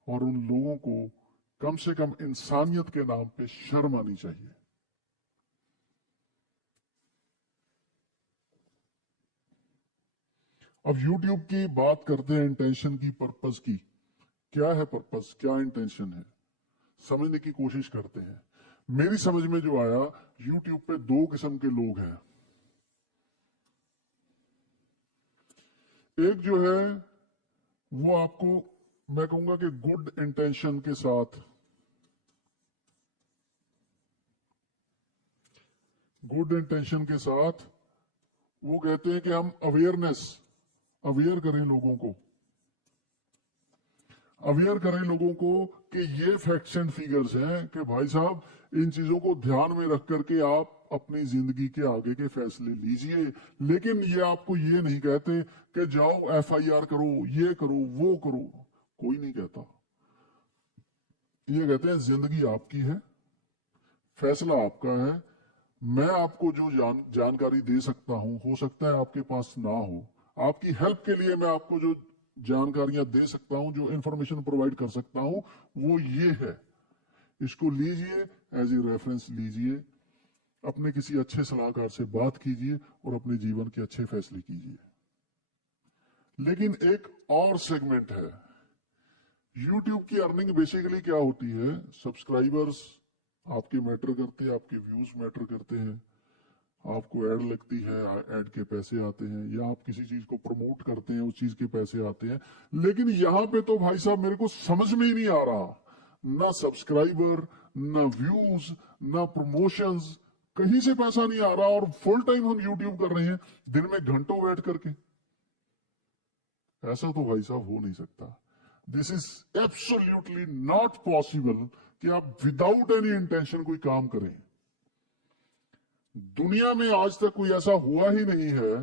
और उन लोगों को कम से कम इंसानियत के नाम पे शर्म आनी चाहिए। अब YouTube की बात करते हैं इंटेंशन की, पर्पस की। क्या है पर्पस, क्या इंटेंशन है, समझने की कोशिश करते हैं। मेरी समझ में जो आया, YouTube पे दो किस्म के लोग हैं। एक जो है वो आपको मैं कहूंगा कि गुड इंटेंशन के साथ, गुड इंटेंशन के साथ वो कहते हैं कि हम अवेयर करें लोगों को, अवेयर करें लोगों को कि ये फैक्ट्स एंड फिगर्स हैं कि भाई साहब इन चीजों को ध्यान में रख करके आप अपनी जिंदगी के आगे के फैसले लीजिए। लेकिन ये आपको ये नहीं कहते कि जाओ एफआईआर करो, ये करो, वो करो। कोई नहीं कहता। ये कहते हैं जिंदगी आपकी है, फैसला आपका है। मैं आपको जो जानकारी दे सकता हूं, हो सकता है आपके पास ना हो। आपकी हेल्प के लिए मैं आपको जो जानकारियां दे सकता हूं, जो इंफॉर्मेशन प्रोवाइड कर सकता हूं, वो ये है। इसको लीजिए, एज ए रेफरेंस लीजिए, अपने किसी अच्छे सलाहकार से बात कीजिए और अपने जीवन के अच्छे फैसले कीजिए। लेकिन एक और सेगमेंट है। YouTube की अर्निंग बेसिकली क्या होती है? सब्सक्राइबर्स आपके मैटर करते हैं, आपके व्यूज मैटर करते हैं, आपको एड लगती है, एड के पैसे आते हैं, या आप किसी चीज को प्रमोट करते हैं, उस चीज के पैसे आते हैं। लेकिन यहां पे तो भाई साहब मेरे को समझ में ही नहीं आ रहा, ना सब्सक्राइबर, ना व्यूज, ना प्रमोशंस, कहीं से पैसा नहीं आ रहा। और फुल टाइम हम यूट्यूब कर रहे हैं, दिन में घंटों बैठ करके। ऐसा तो भाई साहब हो नहीं सकता। This is absolutely not possible कि आप विदाउट एनी इंटेंशन कोई काम करें। दुनिया में आज तक कोई ऐसा हुआ ही नहीं है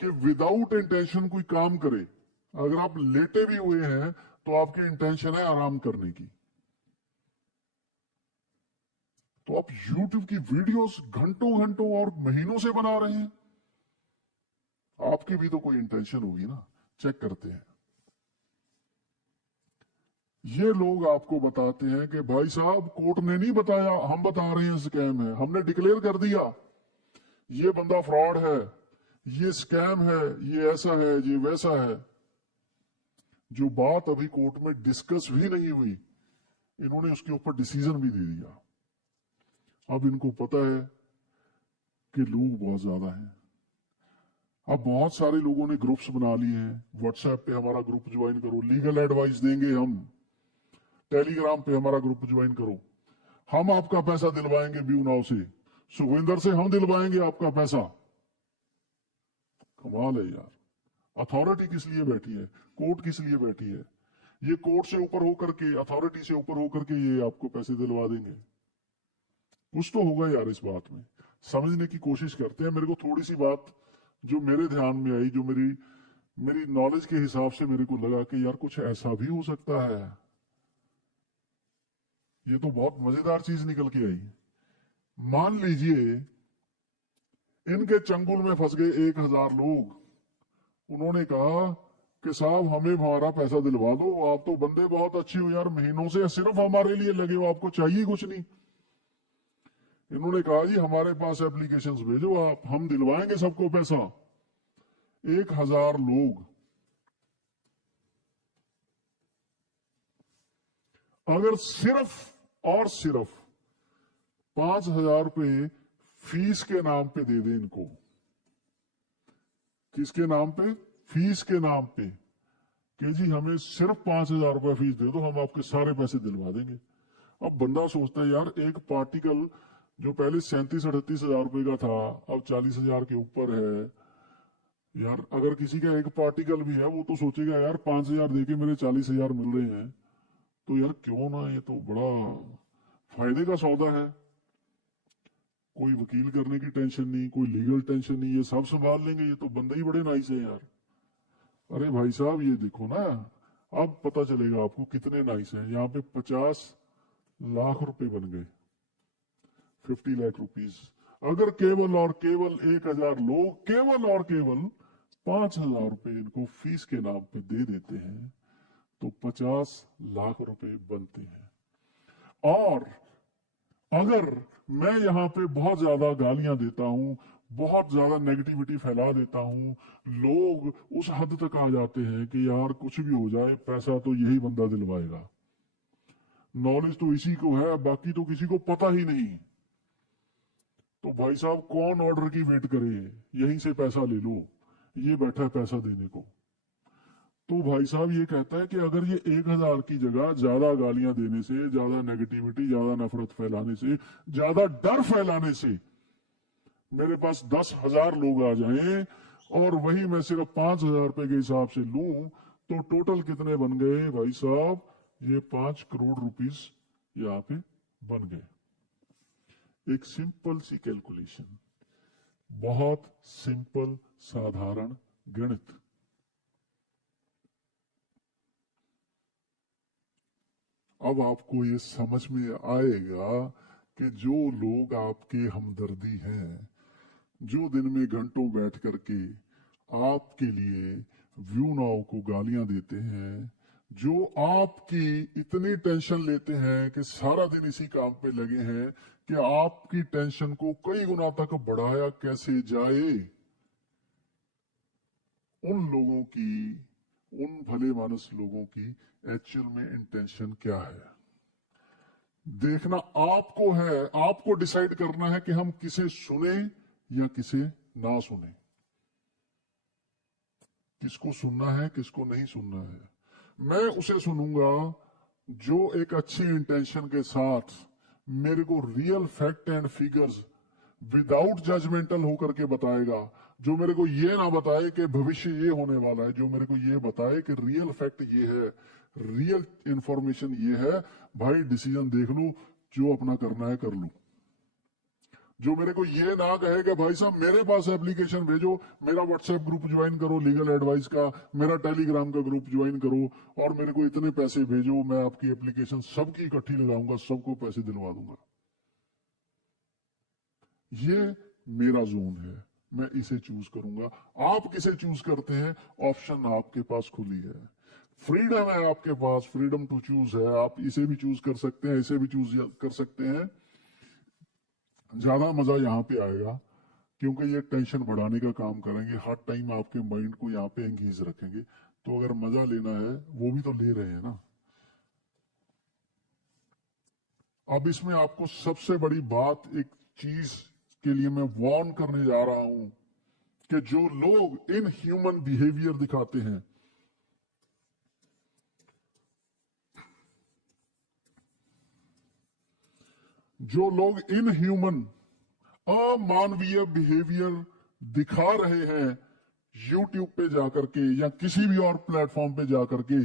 कि विदाउट इंटेंशन कोई काम करे। अगर आप लेटे भी हुए हैं तो आपकी इंटेंशन है आराम करने की। तो आप YouTube की वीडियोस घंटों घंटों और महीनों से बना रहे हैं, आपकी भी तो कोई इंटेंशन होगी ना। चेक करते हैं। ये लोग आपको बताते हैं कि भाई साहब कोर्ट ने नहीं बताया, हम बता रहे हैं स्कैम है, हमने डिक्लेयर कर दिया ये बंदा फ्रॉड है, ये स्कैम है, ये ऐसा है, ये वैसा है। जो बात अभी कोर्ट में डिस्कस भी नहीं हुई, इन्होंने उसके ऊपर डिसीजन भी दे दिया। अब इनको पता है कि लोग बहुत ज्यादा हैं। अब बहुत सारे लोगों ने ग्रुप्स बना लिए हैं। व्हाट्सएप पे हमारा ग्रुप ज्वाइन करो, लीगल एडवाइस देंगे हम। टेलीग्राम पे हमारा ग्रुप ज्वाइन करो, हम आपका पैसा दिलवाएंगे व्यू नाउ से, सुखविंदर से हम दिलवाएंगे आपका पैसा। कमाल है यार। अथॉरिटी किस लिए बैठी है? कोर्ट किस लिए बैठी है? ये कोर्ट से ऊपर होकर के, अथॉरिटी से ऊपर होकर के ये आपको पैसे दिलवा देंगे। कुछ तो होगा यार इस बात में। समझने की कोशिश करते हैं। मेरे को थोड़ी सी बात जो मेरे ध्यान में आई, जो मेरी मेरी नॉलेज के हिसाब से मेरे को लगा कि यार कुछ ऐसा भी हो सकता है। ये तो बहुत मजेदार चीज निकल के आई। मान लीजिए इनके चंगुल में फंस गए 1,000 लोग। उन्होंने कहा कि साहब हमें हमारा पैसा दिलवा दो, आप तो बंदे बहुत अच्छे हो यार, महीनों से सिर्फ हमारे लिए लगे हो, आपको चाहिए कुछ नहीं। इन्होंने कहा जी हमारे पास एप्लीकेशंस भेजो आप, हम दिलवाएंगे सबको पैसा। 1,000 लोग, अगर सिर्फ और सिर्फ 5,000 रुपए फीस के नाम पे दे दे इनको। किसके नाम पे? फीस के नाम पे, कि जी हमें सिर्फ 5,000 रुपए फीस दे दो, हम आपके सारे पैसे दिलवा देंगे। अब बंदा सोचता है यार एक पार्टिकल जो पहले 37-38 हजार रुपए का था अब 40,000 के ऊपर है। यार अगर किसी का एक पार्टिकल भी है वो तो सोचेगा यार 5,000 देके मेरे 40,000 मिल रहे हैं, तो यार क्यों ना, ये तो बड़ा फायदे का सौदा है। कोई वकील करने की टेंशन नहीं, कोई लीगल टेंशन नहीं, ये सब संभाल लेंगे, ये तो बंदे ही बड़े नाइस है यार। अरे भाई साहब ये देखो ना, अब पता चलेगा आपको कितने नाइस हैं। यहाँ पे 50 लाख रुपए बन गए, 50 लाख रुपीज। अगर केवल और केवल 1,000 लोग केवल और केवल 5,000 रुपए इनको फीस के नाम पे दे देते हैं तो 50 लाख रुपए बनते हैं। और अगर मैं यहाँ पे बहुत ज्यादा गालियां देता हूं, बहुत ज्यादा नेगेटिविटी फैला देता हूं, लोग उस हद तक आ जाते हैं कि यार कुछ भी हो जाए पैसा तो यही बंदा दिलवाएगा, नॉलेज तो इसी को है, बाकी तो किसी को पता ही नहीं। तो भाई साहब कौन ऑर्डर की वेट करे, यहीं से पैसा ले लो, ये बैठा है पैसा देने को। तो भाई साहब ये कहता है कि अगर ये 1,000 की जगह ज्यादा गालियां देने से, ज्यादा नेगेटिविटी, ज्यादा नफरत फैलाने से, ज्यादा डर फैलाने से मेरे पास 10,000 लोग आ जाएं और वही मैं सिर्फ 5,000 रुपए के हिसाब से लूं तो टोटल कितने बन गए भाई साहब? ये 5 करोड़ रुपीस यहाँ पे बन गए। एक सिंपल सी कैलकुलेशन, बहुत सिंपल साधारण गणित। अब आपको ये समझ में आएगा कि जो लोग आपके हमदर्दी हैं, जो दिन में घंटों बैठ करके आपके लिए व्यू नाउ को गालियां देते हैं, जो आपकी इतनी टेंशन लेते हैं कि सारा दिन इसी काम पे लगे हैं कि आपकी टेंशन को कई गुना तक बढ़ाया कैसे जाए, उन लोगों की, उन भले मानस लोगों की एक्चुअल में इंटेंशन क्या है देखना आपको है। आपको डिसाइड करना है कि हम किसे सुने या किसे ना सुने, किसको सुनना है किसको नहीं सुनना है। मैं उसे सुनूंगा जो एक अच्छी इंटेंशन के साथ मेरे को real fact and figures without judgmental होकर के बताएगा, जो मेरे को ये ना बताए कि भविष्य ये होने वाला है, जो मेरे को ये बताए कि रियल फैक्ट ये है, रियल इंफॉर्मेशन ये है, भाई डिसीजन देख लो, जो अपना करना है कर लो। जो मेरे को ये ना कहे कि भाई साहब मेरे पास एप्लीकेशन भेजो, मेरा व्हाट्सएप ग्रुप ज्वाइन करो लीगल एडवाइस का, मेरा टेलीग्राम का ग्रुप ज्वाइन करो और मेरे को इतने पैसे भेजो, मैं आपकी एप्लीकेशन सबकी इकट्ठी लगाऊंगा, सबको पैसे दिलवा दूंगा। ये मेरा जोन है, मैं इसे चूज करूंगा। आप किसे चूज करते हैं? ऑप्शन आपके पास खुली है, फ्रीडम है आपके पास, फ्रीडम टू चूज है। आप इसे भी चूज कर सकते हैं, इसे भी चूज कर सकते हैं। ज्यादा मजा यहां पे आएगा क्योंकि ये टेंशन बढ़ाने का काम करेंगे, हर टाइम आपके माइंड को यहाँ पे एंगेज रखेंगे। तो अगर मजा लेना है, वो भी तो ले रहे हैं ना। अब इसमें आपको सबसे बड़ी बात, एक चीज के लिए मैं वार्न करने जा रहा हूं कि जो लोग इन ह्यूमन बिहेवियर दिखाते हैं, जो लोग इन ह्यूमन अमानवीय बिहेवियर दिखा रहे हैं यूट्यूब पे जाकर के या किसी भी और प्लेटफॉर्म पे जाकर के,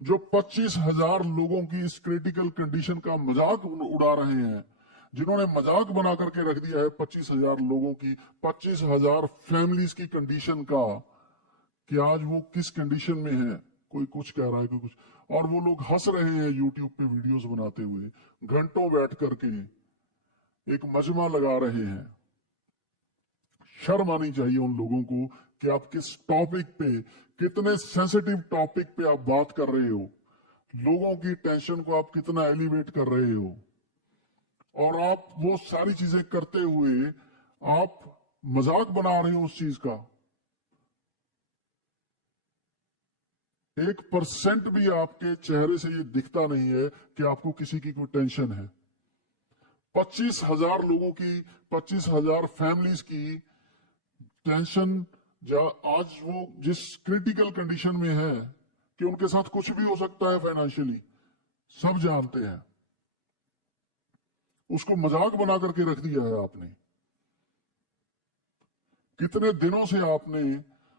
जो 25,000 लोगों की इस क्रिटिकल कंडीशन का मजाक उड़ा रहे हैं, जिन्होंने मजाक बना करके रख दिया है 25,000 लोगों की, 25,000 फैमिलीज की कंडीशन का, कि आज वो किस कंडीशन में है, कोई कुछ कह रहा है, कोई कुछ, और वो लोग हंस रहे हैं यूट्यूब पे वीडियोस बनाते हुए, घंटों बैठ करके एक मजमा लगा रहे हैं। शर्म आनी चाहिए उन लोगों को कि आप किस टॉपिक पे, कितने सेंसिटिव टॉपिक पे आप बात कर रहे हो, लोगों की टेंशन को आप कितना एलिवेट कर रहे हो, और आप वो सारी चीजें करते हुए आप मजाक बना रहे हो उस चीज का। 1% भी आपके चेहरे से ये दिखता नहीं है कि आपको किसी की कोई टेंशन है। 25,000 लोगों की, 25,000 फैमिलीज की टेंशन, आज वो जिस क्रिटिकल कंडीशन में है कि उनके साथ कुछ भी हो सकता है फाइनेंशियली, सब जानते हैं। उसको मजाक बना करके रख दिया है आपने। कितने दिनों से आपने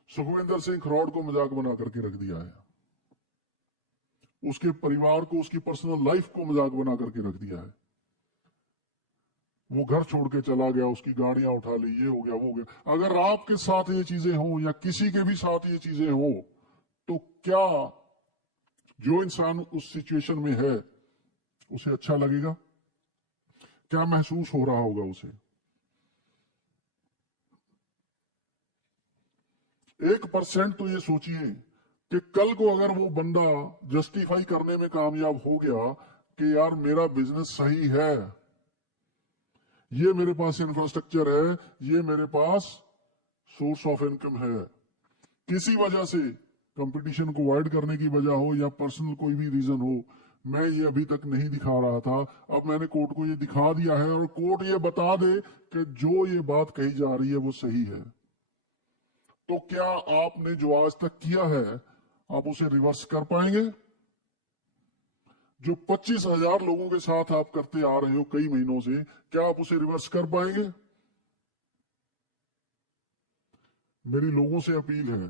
सुखविंदर सिंह खरौड़ को मजाक बना करके रख दिया है, उसके परिवार को, उसकी पर्सनल लाइफ को मजाक बना करके रख दिया है। वो घर छोड़ के चला गया, उसकी गाड़ियां उठा ली, ये हो गया, वो हो गया। अगर आपके साथ ये चीजें हो या किसी के भी साथ ये चीजें हो, तो क्या जो इंसान उस सिचुएशन में है उसे अच्छा लगेगा? क्या महसूस हो रहा होगा उसे? 1% तो ये सोचिए कि कल को अगर वो बंदा जस्टिफाई करने में कामयाब हो गया कि यार मेरा बिजनेस सही है, ये मेरे पास इंफ्रास्ट्रक्चर है, ये मेरे पास सोर्स ऑफ इनकम है, किसी वजह से कंपटीशन को अवॉइड करने की वजह हो या पर्सनल कोई भी रीजन हो, मैं ये अभी तक नहीं दिखा रहा था, अब मैंने कोर्ट को ये दिखा दिया है, और कोर्ट ये बता दे कि जो ये बात कही जा रही है वो सही है, तो क्या आपने जो आज तक किया है आप उसे रिवर्स कर पाएंगे? जो 25,000 लोगों के साथ आप करते आ रहे हो कई महीनों से, क्या आप उसे रिवर्स कर पाएंगे? मेरी लोगों से अपील है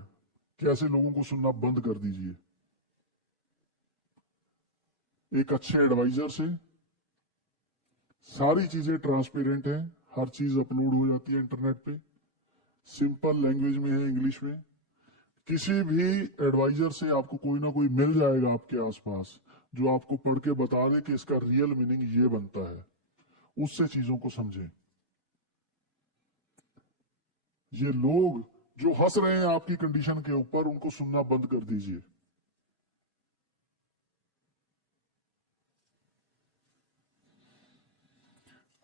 कि ऐसे लोगों को सुनना बंद कर दीजिए। एक अच्छे एडवाइजर से सारी चीजें ट्रांसपेरेंट है, हर चीज अपलोड हो जाती है इंटरनेट पे, सिंपल लैंग्वेज में है, इंग्लिश में। किसी भी एडवाइजर से आपको कोई ना कोई मिल जाएगा आपके आसपास जो आपको पढ़ के बता दे कि इसका रियल मीनिंग ये बनता है, उससे चीजों को समझें। ये लोग जो हंस रहे हैं आपकी कंडीशन के ऊपर, उनको सुनना बंद कर दीजिए।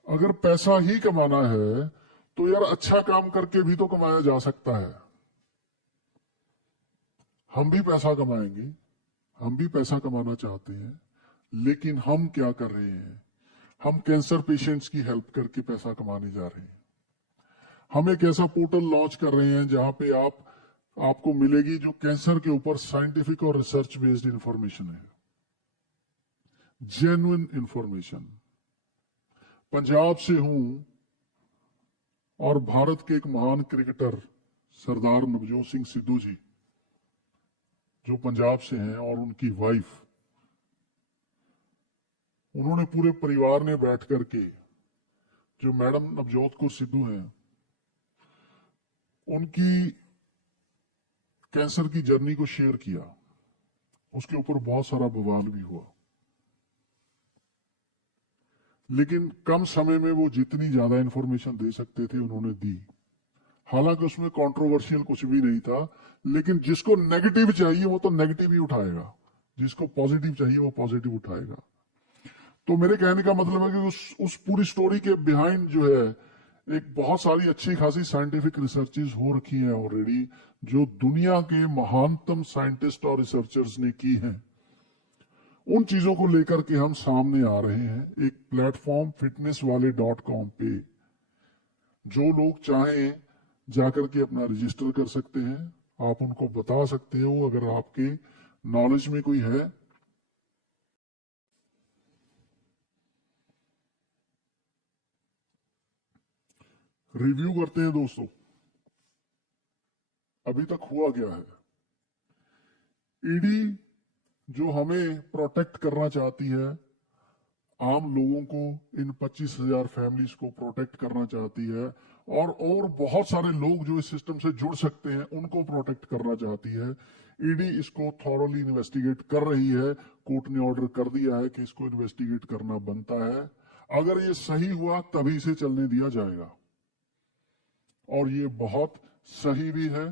अगर पैसा ही कमाना है तो यार अच्छा काम करके भी तो कमाया जा सकता है। हम भी पैसा कमाएंगे, हम भी पैसा कमाना चाहते हैं, लेकिन हम क्या कर रहे हैं? हम कैंसर पेशेंट्स की हेल्प करके पैसा कमाने जा रहे हैं। हम एक ऐसा पोर्टल लॉन्च कर रहे हैं जहां पे आपको मिलेगी जो कैंसर के ऊपर साइंटिफिक और रिसर्च बेस्ड इंफॉर्मेशन है, जेन्युइन इंफॉर्मेशन। पंजाब से हूं और भारत के एक महान क्रिकेटर सरदार नवजोत सिंह सिद्धू जी जो पंजाब से हैं, और उनकी वाइफ, उन्होंने पूरे परिवार ने बैठ करके, जो मैडम नवजोत कौर सिद्धू हैं, उनकी कैंसर की जर्नी को शेयर किया। उसके ऊपर बहुत सारा बवाल भी हुआ, लेकिन कम समय में वो जितनी ज्यादा इंफॉर्मेशन दे सकते थे उन्होंने दी। हालांकि उसमें कंट्रोवर्शियल कुछ भी नहीं था, लेकिन जिसको नेगेटिव चाहिए वो तो नेगेटिव ही उठाएगा, जिसको पॉजिटिव चाहिए वो पॉजिटिव उठाएगा। तो मेरे कहने का मतलब है कि उस पूरी स्टोरी के बिहाइंड जो है एक बहुत सारी अच्छी खासी साइंटिफिक रिसर्चेज हो रखी हैं ऑलरेडी, जो दुनिया के महानतम साइंटिस्ट और रिसर्चर्स ने की हैं। उन चीजों को लेकर के हम सामने आ रहे हैं एक प्लेटफॉर्म fitnesswale.com पे। जो लोग चाहें जाकर के अपना रजिस्टर कर सकते हैं, आप उनको बता सकते हो अगर आपके नॉलेज में कोई है। रिव्यू करते हैं दोस्तों, अभी तक हुआ क्या है। ईडी जो हमें प्रोटेक्ट करना चाहती है, आम लोगों को, इन 25,000 फैमिलीज को प्रोटेक्ट करना चाहती है, और बहुत सारे लोग जो इस सिस्टम से जुड़ सकते हैं उनको प्रोटेक्ट करना चाहती है। ईडी इसको थॉरोली इन्वेस्टिगेट कर रही है। कोर्ट ने ऑर्डर कर दिया है कि इसको इन्वेस्टिगेट करना बनता है। अगर ये सही हुआ तभी इसे चलने दिया जाएगा, और ये बहुत सही भी है।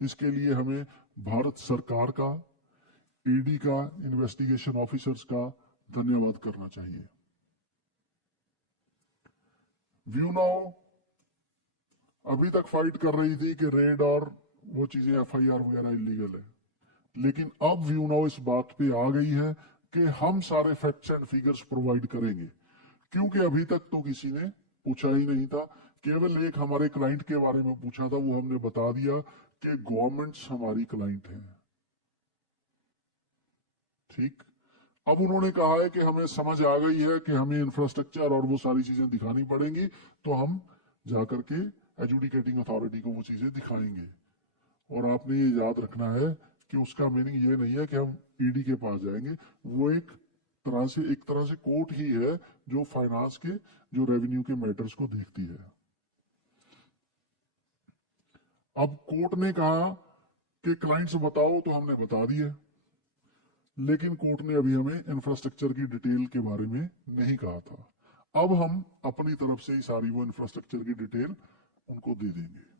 इसके लिए हमें भारत सरकार का, ईडी का, इन्वेस्टिगेशन ऑफिसर्स का धन्यवाद करना चाहिए। व्यू नाउ अभी तक फाइट कर रही थी कि रेड और वो चीजें एफआईआर वगैरह इलीगल है, लेकिन अब व्यू नाउ इस बात पे आ गई है कि हम सारे फैक्ट्स एंड फिगर्स प्रोवाइड करेंगे, क्योंकि अभी तक तो किसी ने पूछा ही नहीं था। केवल एक हमारे क्लाइंट के बारे में पूछा था, वो हमने बता दिया कि गवर्नमेंट्स हमारी क्लाइंट है। ठीक, अब उन्होंने कहा है कि हमें समझ आ गई है कि हमें इंफ्रास्ट्रक्चर और वो सारी चीजें दिखानी पड़ेंगी, तो हम जाकर के एजुडिकेटिंग अथॉरिटी को वो चीजें दिखाएंगे। और आपने ये याद रखना है कि उसका मीनिंग ये नहीं है कि हम ईडी के पास जाएंगे। वो एक तरह से कोर्ट ही है जो फाइनेंस के, जो रेवेन्यू के मैटर्स को देखती है। अब कोर्ट ने कहा कि क्लाइंट्स बताओ, तो हमने बता दिए, लेकिन कोर्ट ने अभी हमें इंफ्रास्ट्रक्चर की डिटेल के बारे में नहीं कहा था। अब हम अपनी तरफ से ही सारी वो इंफ्रास्ट्रक्चर की डिटेल उनको दे देंगे।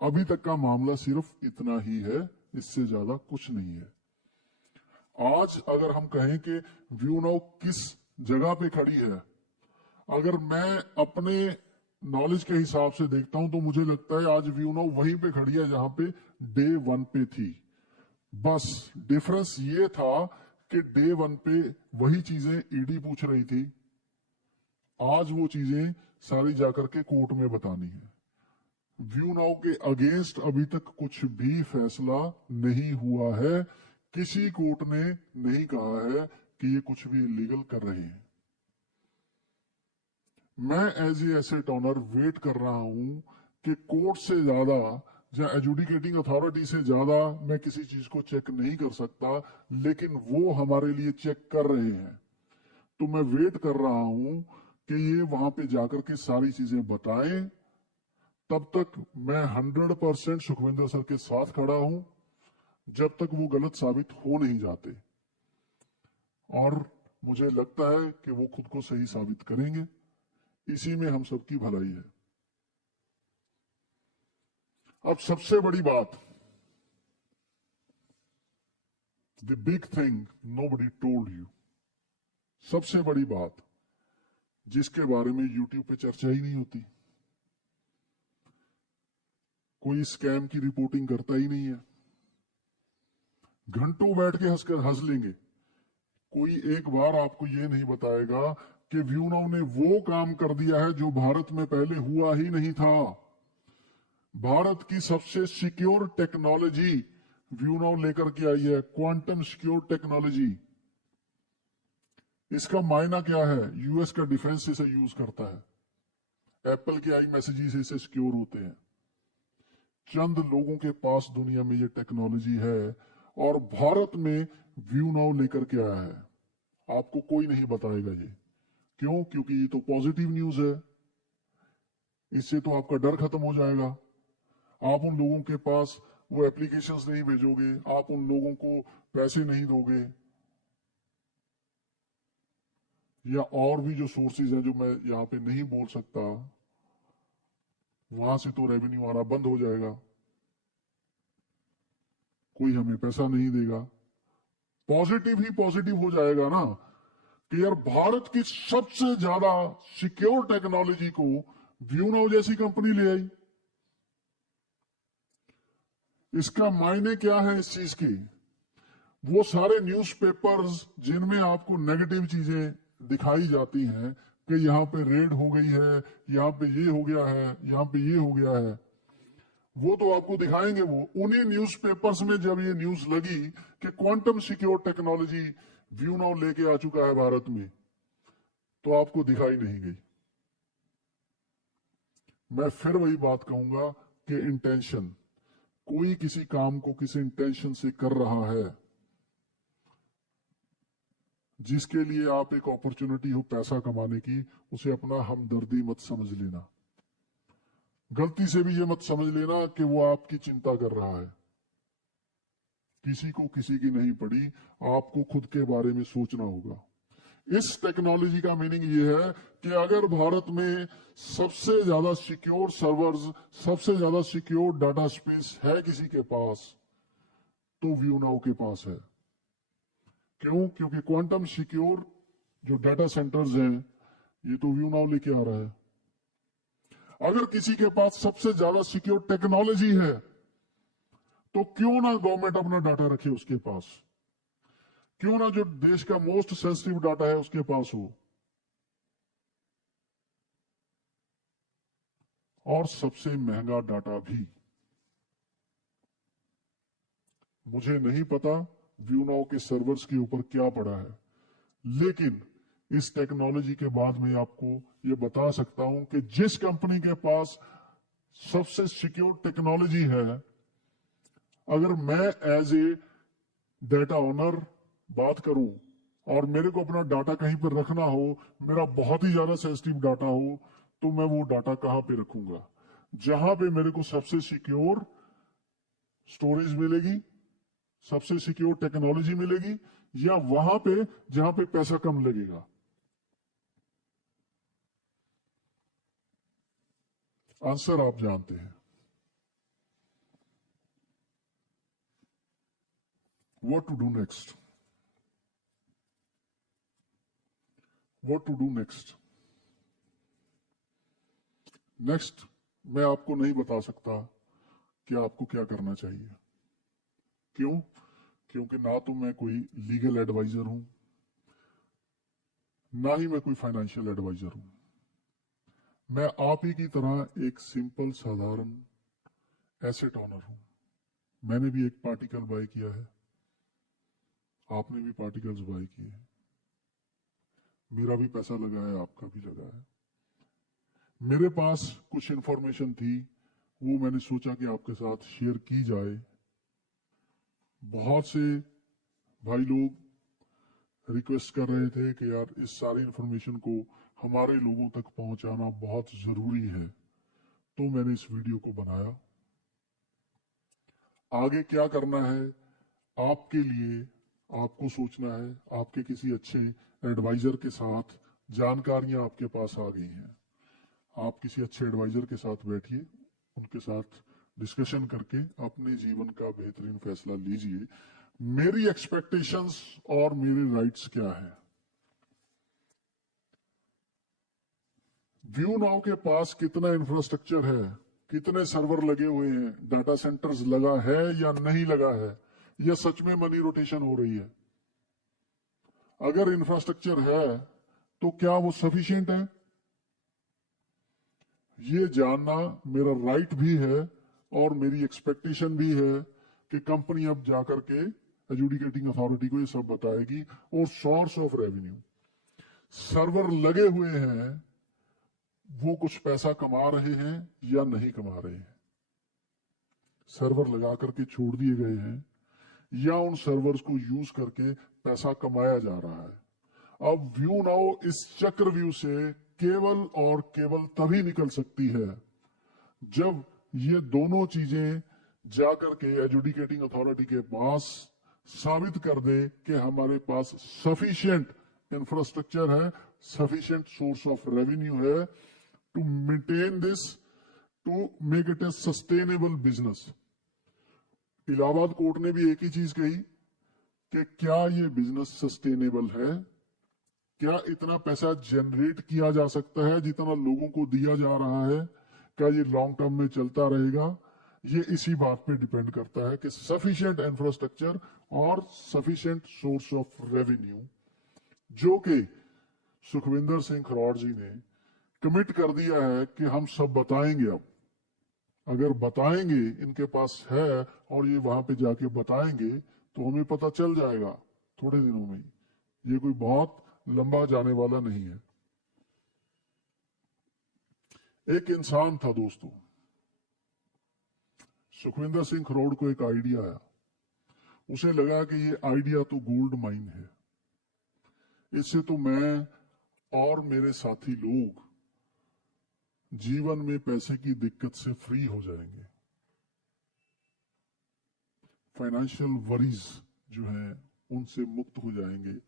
अभी तक का मामला सिर्फ इतना ही है, इससे ज्यादा कुछ नहीं है। आज अगर हम कहें कि व्यू नाउ किस जगह पे खड़ी है, अगर मैं अपने नॉलेज के हिसाब से देखता हूं तो मुझे लगता है आज व्यू नाउ वहीं पे खड़ी है जहां पे डे 1 पे थी। बस डिफरेंस ये था कि डे 1 पे वही चीजें ईडी पूछ रही थी, आज वो चीजें सारी जाकर के कोर्ट में बतानी है। व्यू नाउ के अगेंस्ट अभी तक कुछ भी फैसला नहीं हुआ है। किसी कोर्ट ने नहीं कहा है कि ये कुछ भी इलीगल कर रहे हैं। मैं as a asset owner wait कर रहा हूं कि कोर्ट से ज्यादा या एजुडिकेटिंग अथॉरिटी से ज्यादा मैं किसी चीज को चेक नहीं कर सकता, लेकिन वो हमारे लिए चेक कर रहे हैं। तो मैं वेट कर रहा हूं कि ये वहां पे जाकर के सारी चीजें बताएं। तब तक मैं 100% सुखविंदर सर के साथ खड़ा हूं, जब तक वो गलत साबित हो नहीं जाते। और मुझे लगता है कि वो खुद को सही साबित करेंगे। इसी में हम सबकी भलाई है। अब सबसे बड़ी बात, the big thing nobody told you, सबसे बड़ी बात जिसके बारे में यूट्यूब पे चर्चा ही नहीं होती, कोई स्कैम की रिपोर्टिंग करता ही नहीं है। घंटों बैठ के हंस लेंगे, कोई एक बार आपको ये नहीं बताएगा कि व्यू नाउ ने वो काम कर दिया है जो भारत में पहले हुआ ही नहीं था। भारत की सबसे सिक्योर टेक्नोलॉजी व्यू नाउ लेकर के आई है, क्वांटम सिक्योर टेक्नोलॉजी। इसका मायना क्या है? यूएस का डिफेंस इसे यूज करता है, एप्पल के आई मैसेजेस इससे सिक्योर होते हैं। चंद लोगों के पास दुनिया में ये टेक्नोलॉजी है, और भारत में व्यू नाउ लेकर के आया है। आपको कोई नहीं बताएगा ये। क्यों? क्योंकि ये तो पॉजिटिव न्यूज है। इससे तो आपका डर खत्म हो जाएगा। आप उन लोगों के पास वो एप्लीकेशंस नहीं भेजोगे, आप उन लोगों को पैसे नहीं दोगे, या और भी जो सोर्सेज हैं जो मैं यहां पे नहीं बोल सकता, वहां से तो रेवेन्यू आना बंद हो जाएगा, कोई हमें पैसा नहीं देगा। पॉजिटिव ही पॉजिटिव हो जाएगा ना कि यार भारत की सबसे ज्यादा सिक्योर टेक्नोलॉजी को व्यू नाउ जैसी कंपनी ले आई। इसका मायने क्या है इस चीज की? वो सारे न्यूज़पेपर्स जिनमें आपको नेगेटिव चीजें दिखाई जाती हैं कि यहाँ पे रेड हो गई है, यहाँ पे ये हो गया है, यहाँ पे ये हो गया है, वो तो आपको दिखाएंगे। वो उन्हीं न्यूज़पेपर्स में जब ये न्यूज लगी कि quantum secure technology view now लेके आ चुका है भारत में, तो आपको दिखाई नहीं गई। मैं फिर वही बात कहूंगा कि इंटेंशन, कोई किसी काम को किसी इंटेंशन से कर रहा है जिसके लिए आप एक अपॉर्चुनिटी हो पैसा कमाने की, उसे अपना हमदर्दी मत समझ लेना। गलती से भी ये मत समझ लेना कि वो आपकी चिंता कर रहा है। किसी को किसी की नहीं पड़ी, आपको खुद के बारे में सोचना होगा। इस टेक्नोलॉजी का मीनिंग ये है कि अगर भारत में सबसे ज्यादा सिक्योर सर्वर्स, सबसे ज्यादा सिक्योर डाटा स्पेस है किसी के पास, तो व्यू नाउ के पास है। क्यों? क्योंकि क्वांटम सिक्योर जो डाटा सेंटर्स हैं, ये तो व्यू नाउ लेके आ रहा है। अगर किसी के पास सबसे ज्यादा सिक्योर टेक्नोलॉजी है, तो क्यों ना गवर्नमेंट अपना डाटा रखे उसके पास? क्यों ना जो देश का मोस्ट सेंसिटिव डाटा है उसके पास हो? और सबसे महंगा डाटा भी। मुझे नहीं पता व्यू नाउ के सर्वर्स के ऊपर क्या पड़ा है, लेकिन इस टेक्नोलॉजी के बाद मैं आपको ये बता सकता हूं कि जिस कंपनी के पास सबसे सिक्योर टेक्नोलॉजी है, अगर मैं एज ए डेटा ओनर बात करूं और मेरे को अपना डाटा कहीं पर रखना हो, मेरा बहुत ही ज्यादा सेंसिटिव डाटा हो, तो मैं वो डाटा कहां पे रखूंगा? जहां पे मेरे को सबसे सिक्योर स्टोरेज मिलेगी, सबसे सिक्योर टेक्नोलॉजी मिलेगी, या वहां पे जहां पे पैसा कम लगेगा? आंसर आप जानते हैं। What to do next? What to do next? Next मैं आपको नहीं बता सकता कि आपको क्या करना चाहिए। क्यों? क्योंकि ना तो मैं कोई लीगल एडवाइजर हूं, ना ही मैं कोई फाइनेंशियल एडवाइजर हूं। मैं आप ही की तरह एक सिंपल साधारण एसेट ऑनर हूं। मैंने भी एक पार्टिकल बाय किया है, आपने भी पार्टिकल्स बाय किए हैं। मेरा भी पैसा लगा है, आपका भी लगा है। मेरे पास कुछ इंफॉर्मेशन थी, वो मैंने सोचा कि आपके साथ शेयर की जाए। बहुत से भाई लोग रिक्वेस्ट कर रहे थे कि यार इस सारी इंफॉर्मेशन को हमारे लोगों तक पहुंचाना बहुत जरूरी है, तो मैंने इस वीडियो को बनाया। आगे क्या करना है आपके लिए, आपको सोचना है। आपके किसी अच्छे एडवाइजर के साथ जानकारियां आपके पास आ गई हैं, आप किसी अच्छे एडवाइजर के साथ बैठिए, उनके साथ डिस्कशन करके अपने जीवन का बेहतरीन फैसला लीजिए। मेरी एक्सपेक्टेशंस और मेरे राइट्स क्या है? व्यू नाउ के पास कितना इंफ्रास्ट्रक्चर है, कितने सर्वर लगे हुए हैं, डाटा सेंटर्स लगा है या नहीं लगा है, या सच में मनी रोटेशन हो रही है? अगर इंफ्रास्ट्रक्चर है तो क्या वो सफिशिएंट है? ये जानना मेरा राइट भी है और मेरी एक्सपेक्टेशन भी है कि कंपनी अब जाकर के एजुडिकेटिंग अथॉरिटी को ये सब बताएगी। और सोर्स ऑफ रेवेन्यू, सर्वर लगे हुए हैं, वो कुछ पैसा कमा रहे हैं या नहीं कमा रहे हैं? सर्वर लगा करके छोड़ दिए गए हैं या उन सर्वर्स को यूज करके पैसा कमाया जा रहा है? अब व्यू नाउ इस चक्रव्यूह से केवल और केवल तभी निकल सकती है जब ये दोनों चीजें जाकर के एजुडिकेटिंग अथॉरिटी के पास साबित कर दे कि हमारे पास सफिशिएंट इंफ्रास्ट्रक्चर है, सफिशिएंट सोर्स ऑफ रेवेन्यू है to maintain this, to make it a sustainable business. Allahabad court ने भी एक ही चीज कही कि क्या ये बिजनेस सस्टेनेबल है, क्या इतना पैसा जनरेट किया जा सकता है जितना लोगों को दिया जा रहा है, क्या ये लॉन्ग टर्म में चलता रहेगा? ये इसी बात पे डिपेंड करता है कि सफिशिएंट इंफ्रास्ट्रक्चर और सफिशिएंट सोर्स ऑफ रेवेन्यू, जो कि सुखविंदर सिंह खरौड़ जी ने कमिट कर दिया है कि हम सब बताएंगे। अब अगर बताएंगे, इनके पास है और ये वहां पे जाके बताएंगे, तो हमें पता चल जाएगा थोड़े दिनों में ही। ये कोई बहुत लंबा जाने वाला नहीं है। एक इंसान था दोस्तों, सुखविंदर सिंह खरौड़ को एक आइडिया आया। उसे लगा कि ये आइडिया तो गोल्ड माइन है, इससे तो मैं और मेरे साथी लोग जीवन में पैसे की दिक्कत से फ्री हो जाएंगे, फाइनेंशियल वरीज जो है उनसे मुक्त हो जाएंगे,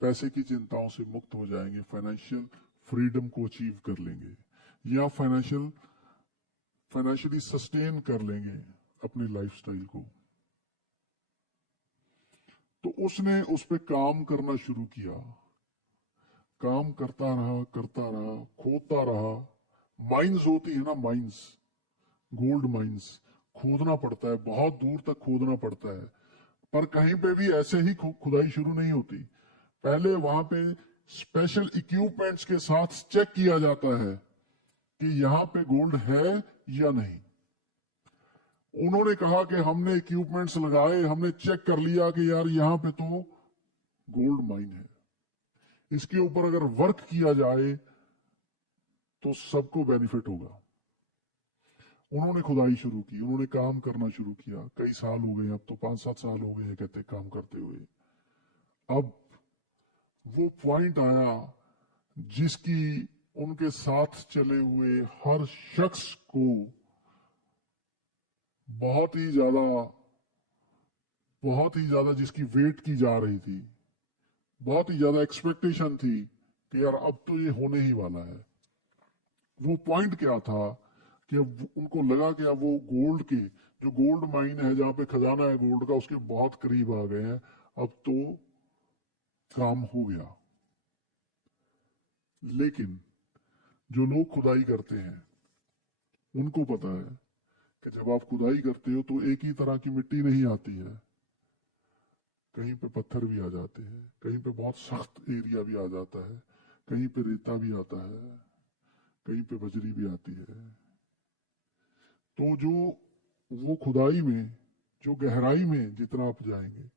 पैसे की चिंताओं से मुक्त हो जाएंगे, फाइनेंशियल फ्रीडम को अचीव कर लेंगे या फाइनेंशियली सस्टेन कर लेंगे अपने लाइफस्टाइल को। तो उसने उस पर काम करना शुरू किया, काम करता रहा, खोदता रहा। माइंस होती है ना, माइंस, गोल्ड माइंस, खोदना पड़ता है, बहुत दूर तक खोदना पड़ता है। पर कहीं पे भी ऐसे ही खुदाई शुरू नहीं होती, पहले वहां पे स्पेशल इक्विपमेंट्स के साथ चेक किया जाता है कि यहां पे गोल्ड है या नहीं। उन्होंने कहा कि हमने इक्विपमेंट्स लगाए, हमने चेक कर लिया कि यार यहां पे तो गोल्ड माइन है, इसके ऊपर अगर वर्क किया जाए तो सबको बेनिफिट होगा। उन्होंने खुदाई शुरू की, उन्होंने काम करना शुरू किया। कई साल हो गए, अब तो 5-7 साल हो गए कहते काम करते हुए। अब वो पॉइंट आया जिसकी उनके साथ चले हुए हर शख्स को बहुत ही ज्यादा जिसकी वेट की जा रही थी, बहुत ही ज्यादा एक्सपेक्टेशन थी कि यार अब तो ये होने ही वाला है। वो पॉइंट क्या था कि अब उनको लगा कि अब वो गोल्ड के, जो गोल्ड माइन है जहां पे खजाना है गोल्ड का, उसके बहुत करीब आ गए हैं। अब तो काम हो गया। लेकिन जो लोग खुदाई करते हैं उनको पता है कि जब आप खुदाई करते हो तो एक ही तरह की मिट्टी नहीं आती है, कहीं पे पत्थर भी आ जाते हैं, कहीं पे बहुत सख्त एरिया भी आ जाता है, कहीं पे रेता भी आता है, कहीं पे बजरी भी आती है। तो जो वो खुदाई में जो गहराई में जितना आप जाएंगे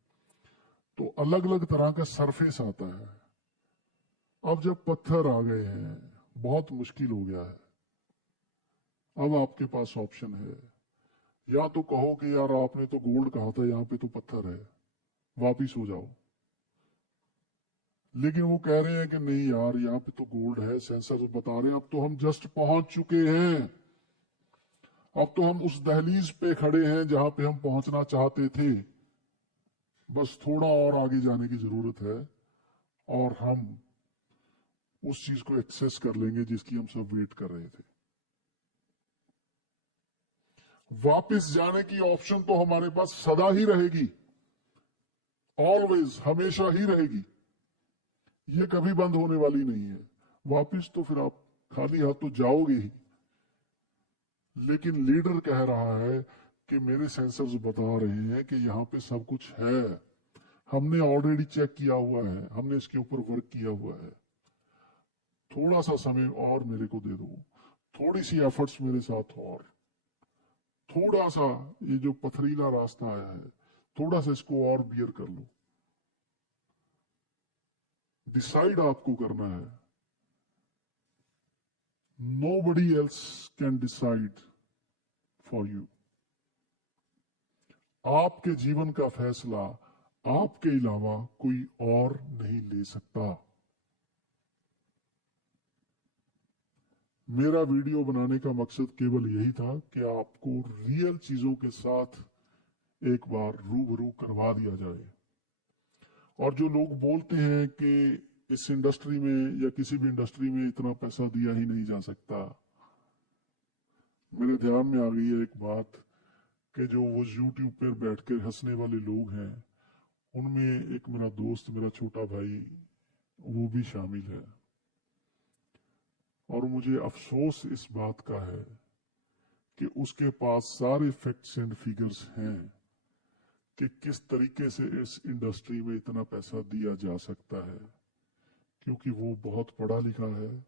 तो अलग अलग तरह का सरफेस आता है। अब जब पत्थर आ गए हैं, बहुत मुश्किल हो गया है। अब आपके पास ऑप्शन है, या तो कहो कि यार आपने तो गोल्ड कहा था, यहां पे तो पत्थर है, वापिस हो जाओ। लेकिन वो कह रहे हैं कि नहीं यार यहाँ पे तो गोल्ड है, सेंसर बता रहे हैं, अब तो हम जस्ट पहुंच चुके हैं, अब तो हम उस दहलीज पे खड़े हैं जहां पे हम पहुंचना चाहते थे, बस थोड़ा और आगे जाने की जरूरत है और हम उस चीज को एक्सेस कर लेंगे जिसकी हम सब वेट कर रहे थे। वापस जाने की ऑप्शन तो हमारे पास सदा ही रहेगी, ऑलवेज, हमेशा ही रहेगी, ये कभी बंद होने वाली नहीं है। वापस तो फिर आप खाली हाथ तो जाओगे ही। लेकिन लीडर कह रहा है कि मेरे सेंसर्स बता रहे हैं कि यहां पे सब कुछ है, हमने ऑलरेडी चेक किया हुआ है, हमने इसके ऊपर वर्क किया हुआ है, थोड़ा सा समय और मेरे को दे दो, थोड़ी सी एफर्ट्स मेरे साथ और, थोड़ा सा ये जो पथरीला रास्ता आया है थोड़ा सा इसको और बियर कर लो। डिसाइड आपको करना है, nobody else can decide for you। आपके जीवन का फैसला आपके अलावा कोई और नहीं ले सकता। मेरा वीडियो बनाने का मकसद केवल यही था कि आपको रियल चीजों के साथ एक बार रूबरू करवा दिया जाए। और जो लोग बोलते हैं कि इस इंडस्ट्री में या किसी भी इंडस्ट्री में इतना पैसा दिया ही नहीं जा सकता, मेरे ध्यान में आ गई है एक बात कि जो वो यूट्यूब पर बैठकर हंसने वाले लोग हैं उनमें एक मेरा दोस्त, मेरा छोटा भाई, वो भी शामिल है। और मुझे अफसोस इस बात का है कि उसके पास सारे फैक्ट्स एंड फिगर्स हैं कि किस तरीके से इस इंडस्ट्री में इतना पैसा दिया जा सकता है, क्योंकि वो बहुत पढ़ा लिखा है।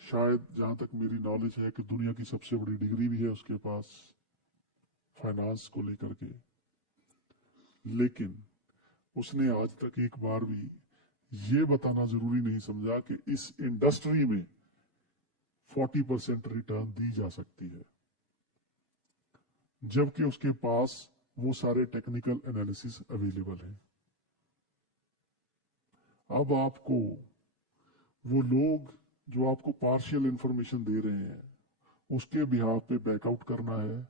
शायद जहां तक मेरी नॉलेज है कि दुनिया की सबसे बड़ी डिग्री भी है उसके पास फाइनेंस को लेकर के। लेकिन उसने आज तक एक बार भी ये बताना जरूरी नहीं समझा कि इस इंडस्ट्री में 40% रिटर्न दी जा सकती है, जबकि उसके पास वो सारे टेक्निकल एनालिसिस अवेलेबल है। अब आपको वो लोग जो आपको पार्शियल इंफॉर्मेशन दे रहे हैं उसके बिहाफ पे बैकआउट करना है,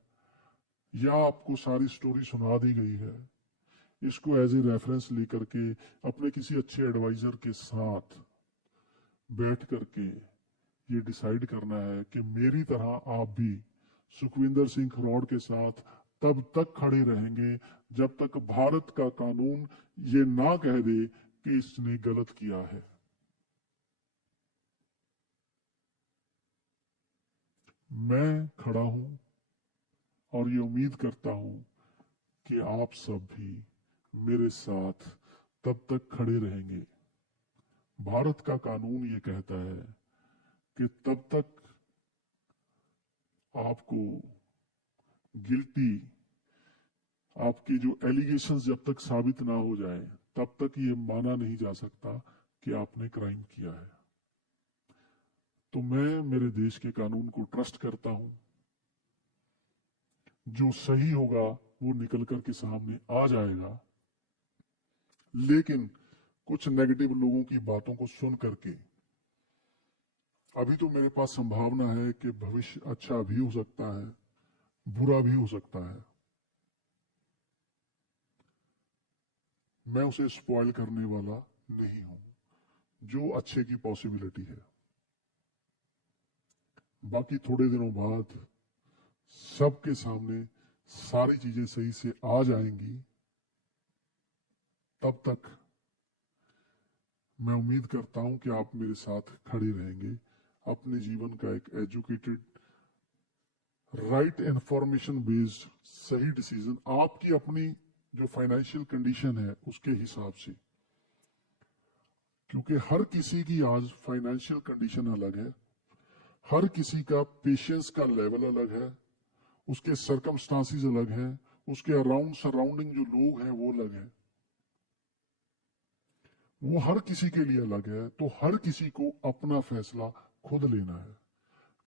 या आपको सारी स्टोरी सुना दी गई है, इसको एज ए रेफरेंस लेकर के अपने किसी अच्छे एडवाइजर के साथ बैठ करके ये डिसाइड करना है कि मेरी तरह आप भी सुखविंदर सिंह खरौड़ के साथ तब तक खड़े रहेंगे जब तक भारत का कानून ये ना कह दे कि इसने गलत किया है। मैं खड़ा हूं और ये उम्मीद करता हूं कि आप सब भी मेरे साथ तब तक खड़े रहेंगे। भारत का कानून ये कहता है कि तब तक आपको गिल्टी, आपकी जो एलिगेशंस जब तक साबित ना हो जाए तब तक ये माना नहीं जा सकता कि आपने क्राइम किया है। तो मैं मेरे देश के कानून को ट्रस्ट करता हूं। जो सही होगा वो निकल कर के सामने आ जाएगा, लेकिन कुछ नेगेटिव लोगों की बातों को सुन करके अभी तो मेरे पास संभावना है कि भविष्य अच्छा भी हो सकता है, बुरा भी हो सकता है। मैं उसे स्पॉइल करने वाला नहीं हूं। जो अच्छे की पॉसिबिलिटी है, बाकी थोड़े दिनों बाद सबके सामने सारी चीजें सही से आ जाएंगी। तब तक मैं उम्मीद करता हूं कि आप मेरे साथ खड़े रहेंगे। अपने जीवन का एक एजुकेटेड, राइट इंफॉर्मेशन बेस्ड सही डिसीजन आपकी अपनी जो फाइनेंशियल कंडीशन है उसके हिसाब से, क्योंकि हर किसी की आज फाइनेंशियल कंडीशन अलग है, हर किसी का पेशेंस का लेवल अलग है, उसके सर्कमस्टांसिस अलग है, उसके अराउंड सराउंडिंग जो लोग हैं वो अलग है, वो हर किसी के लिए अलग है। तो हर किसी को अपना फैसला खुद लेना है।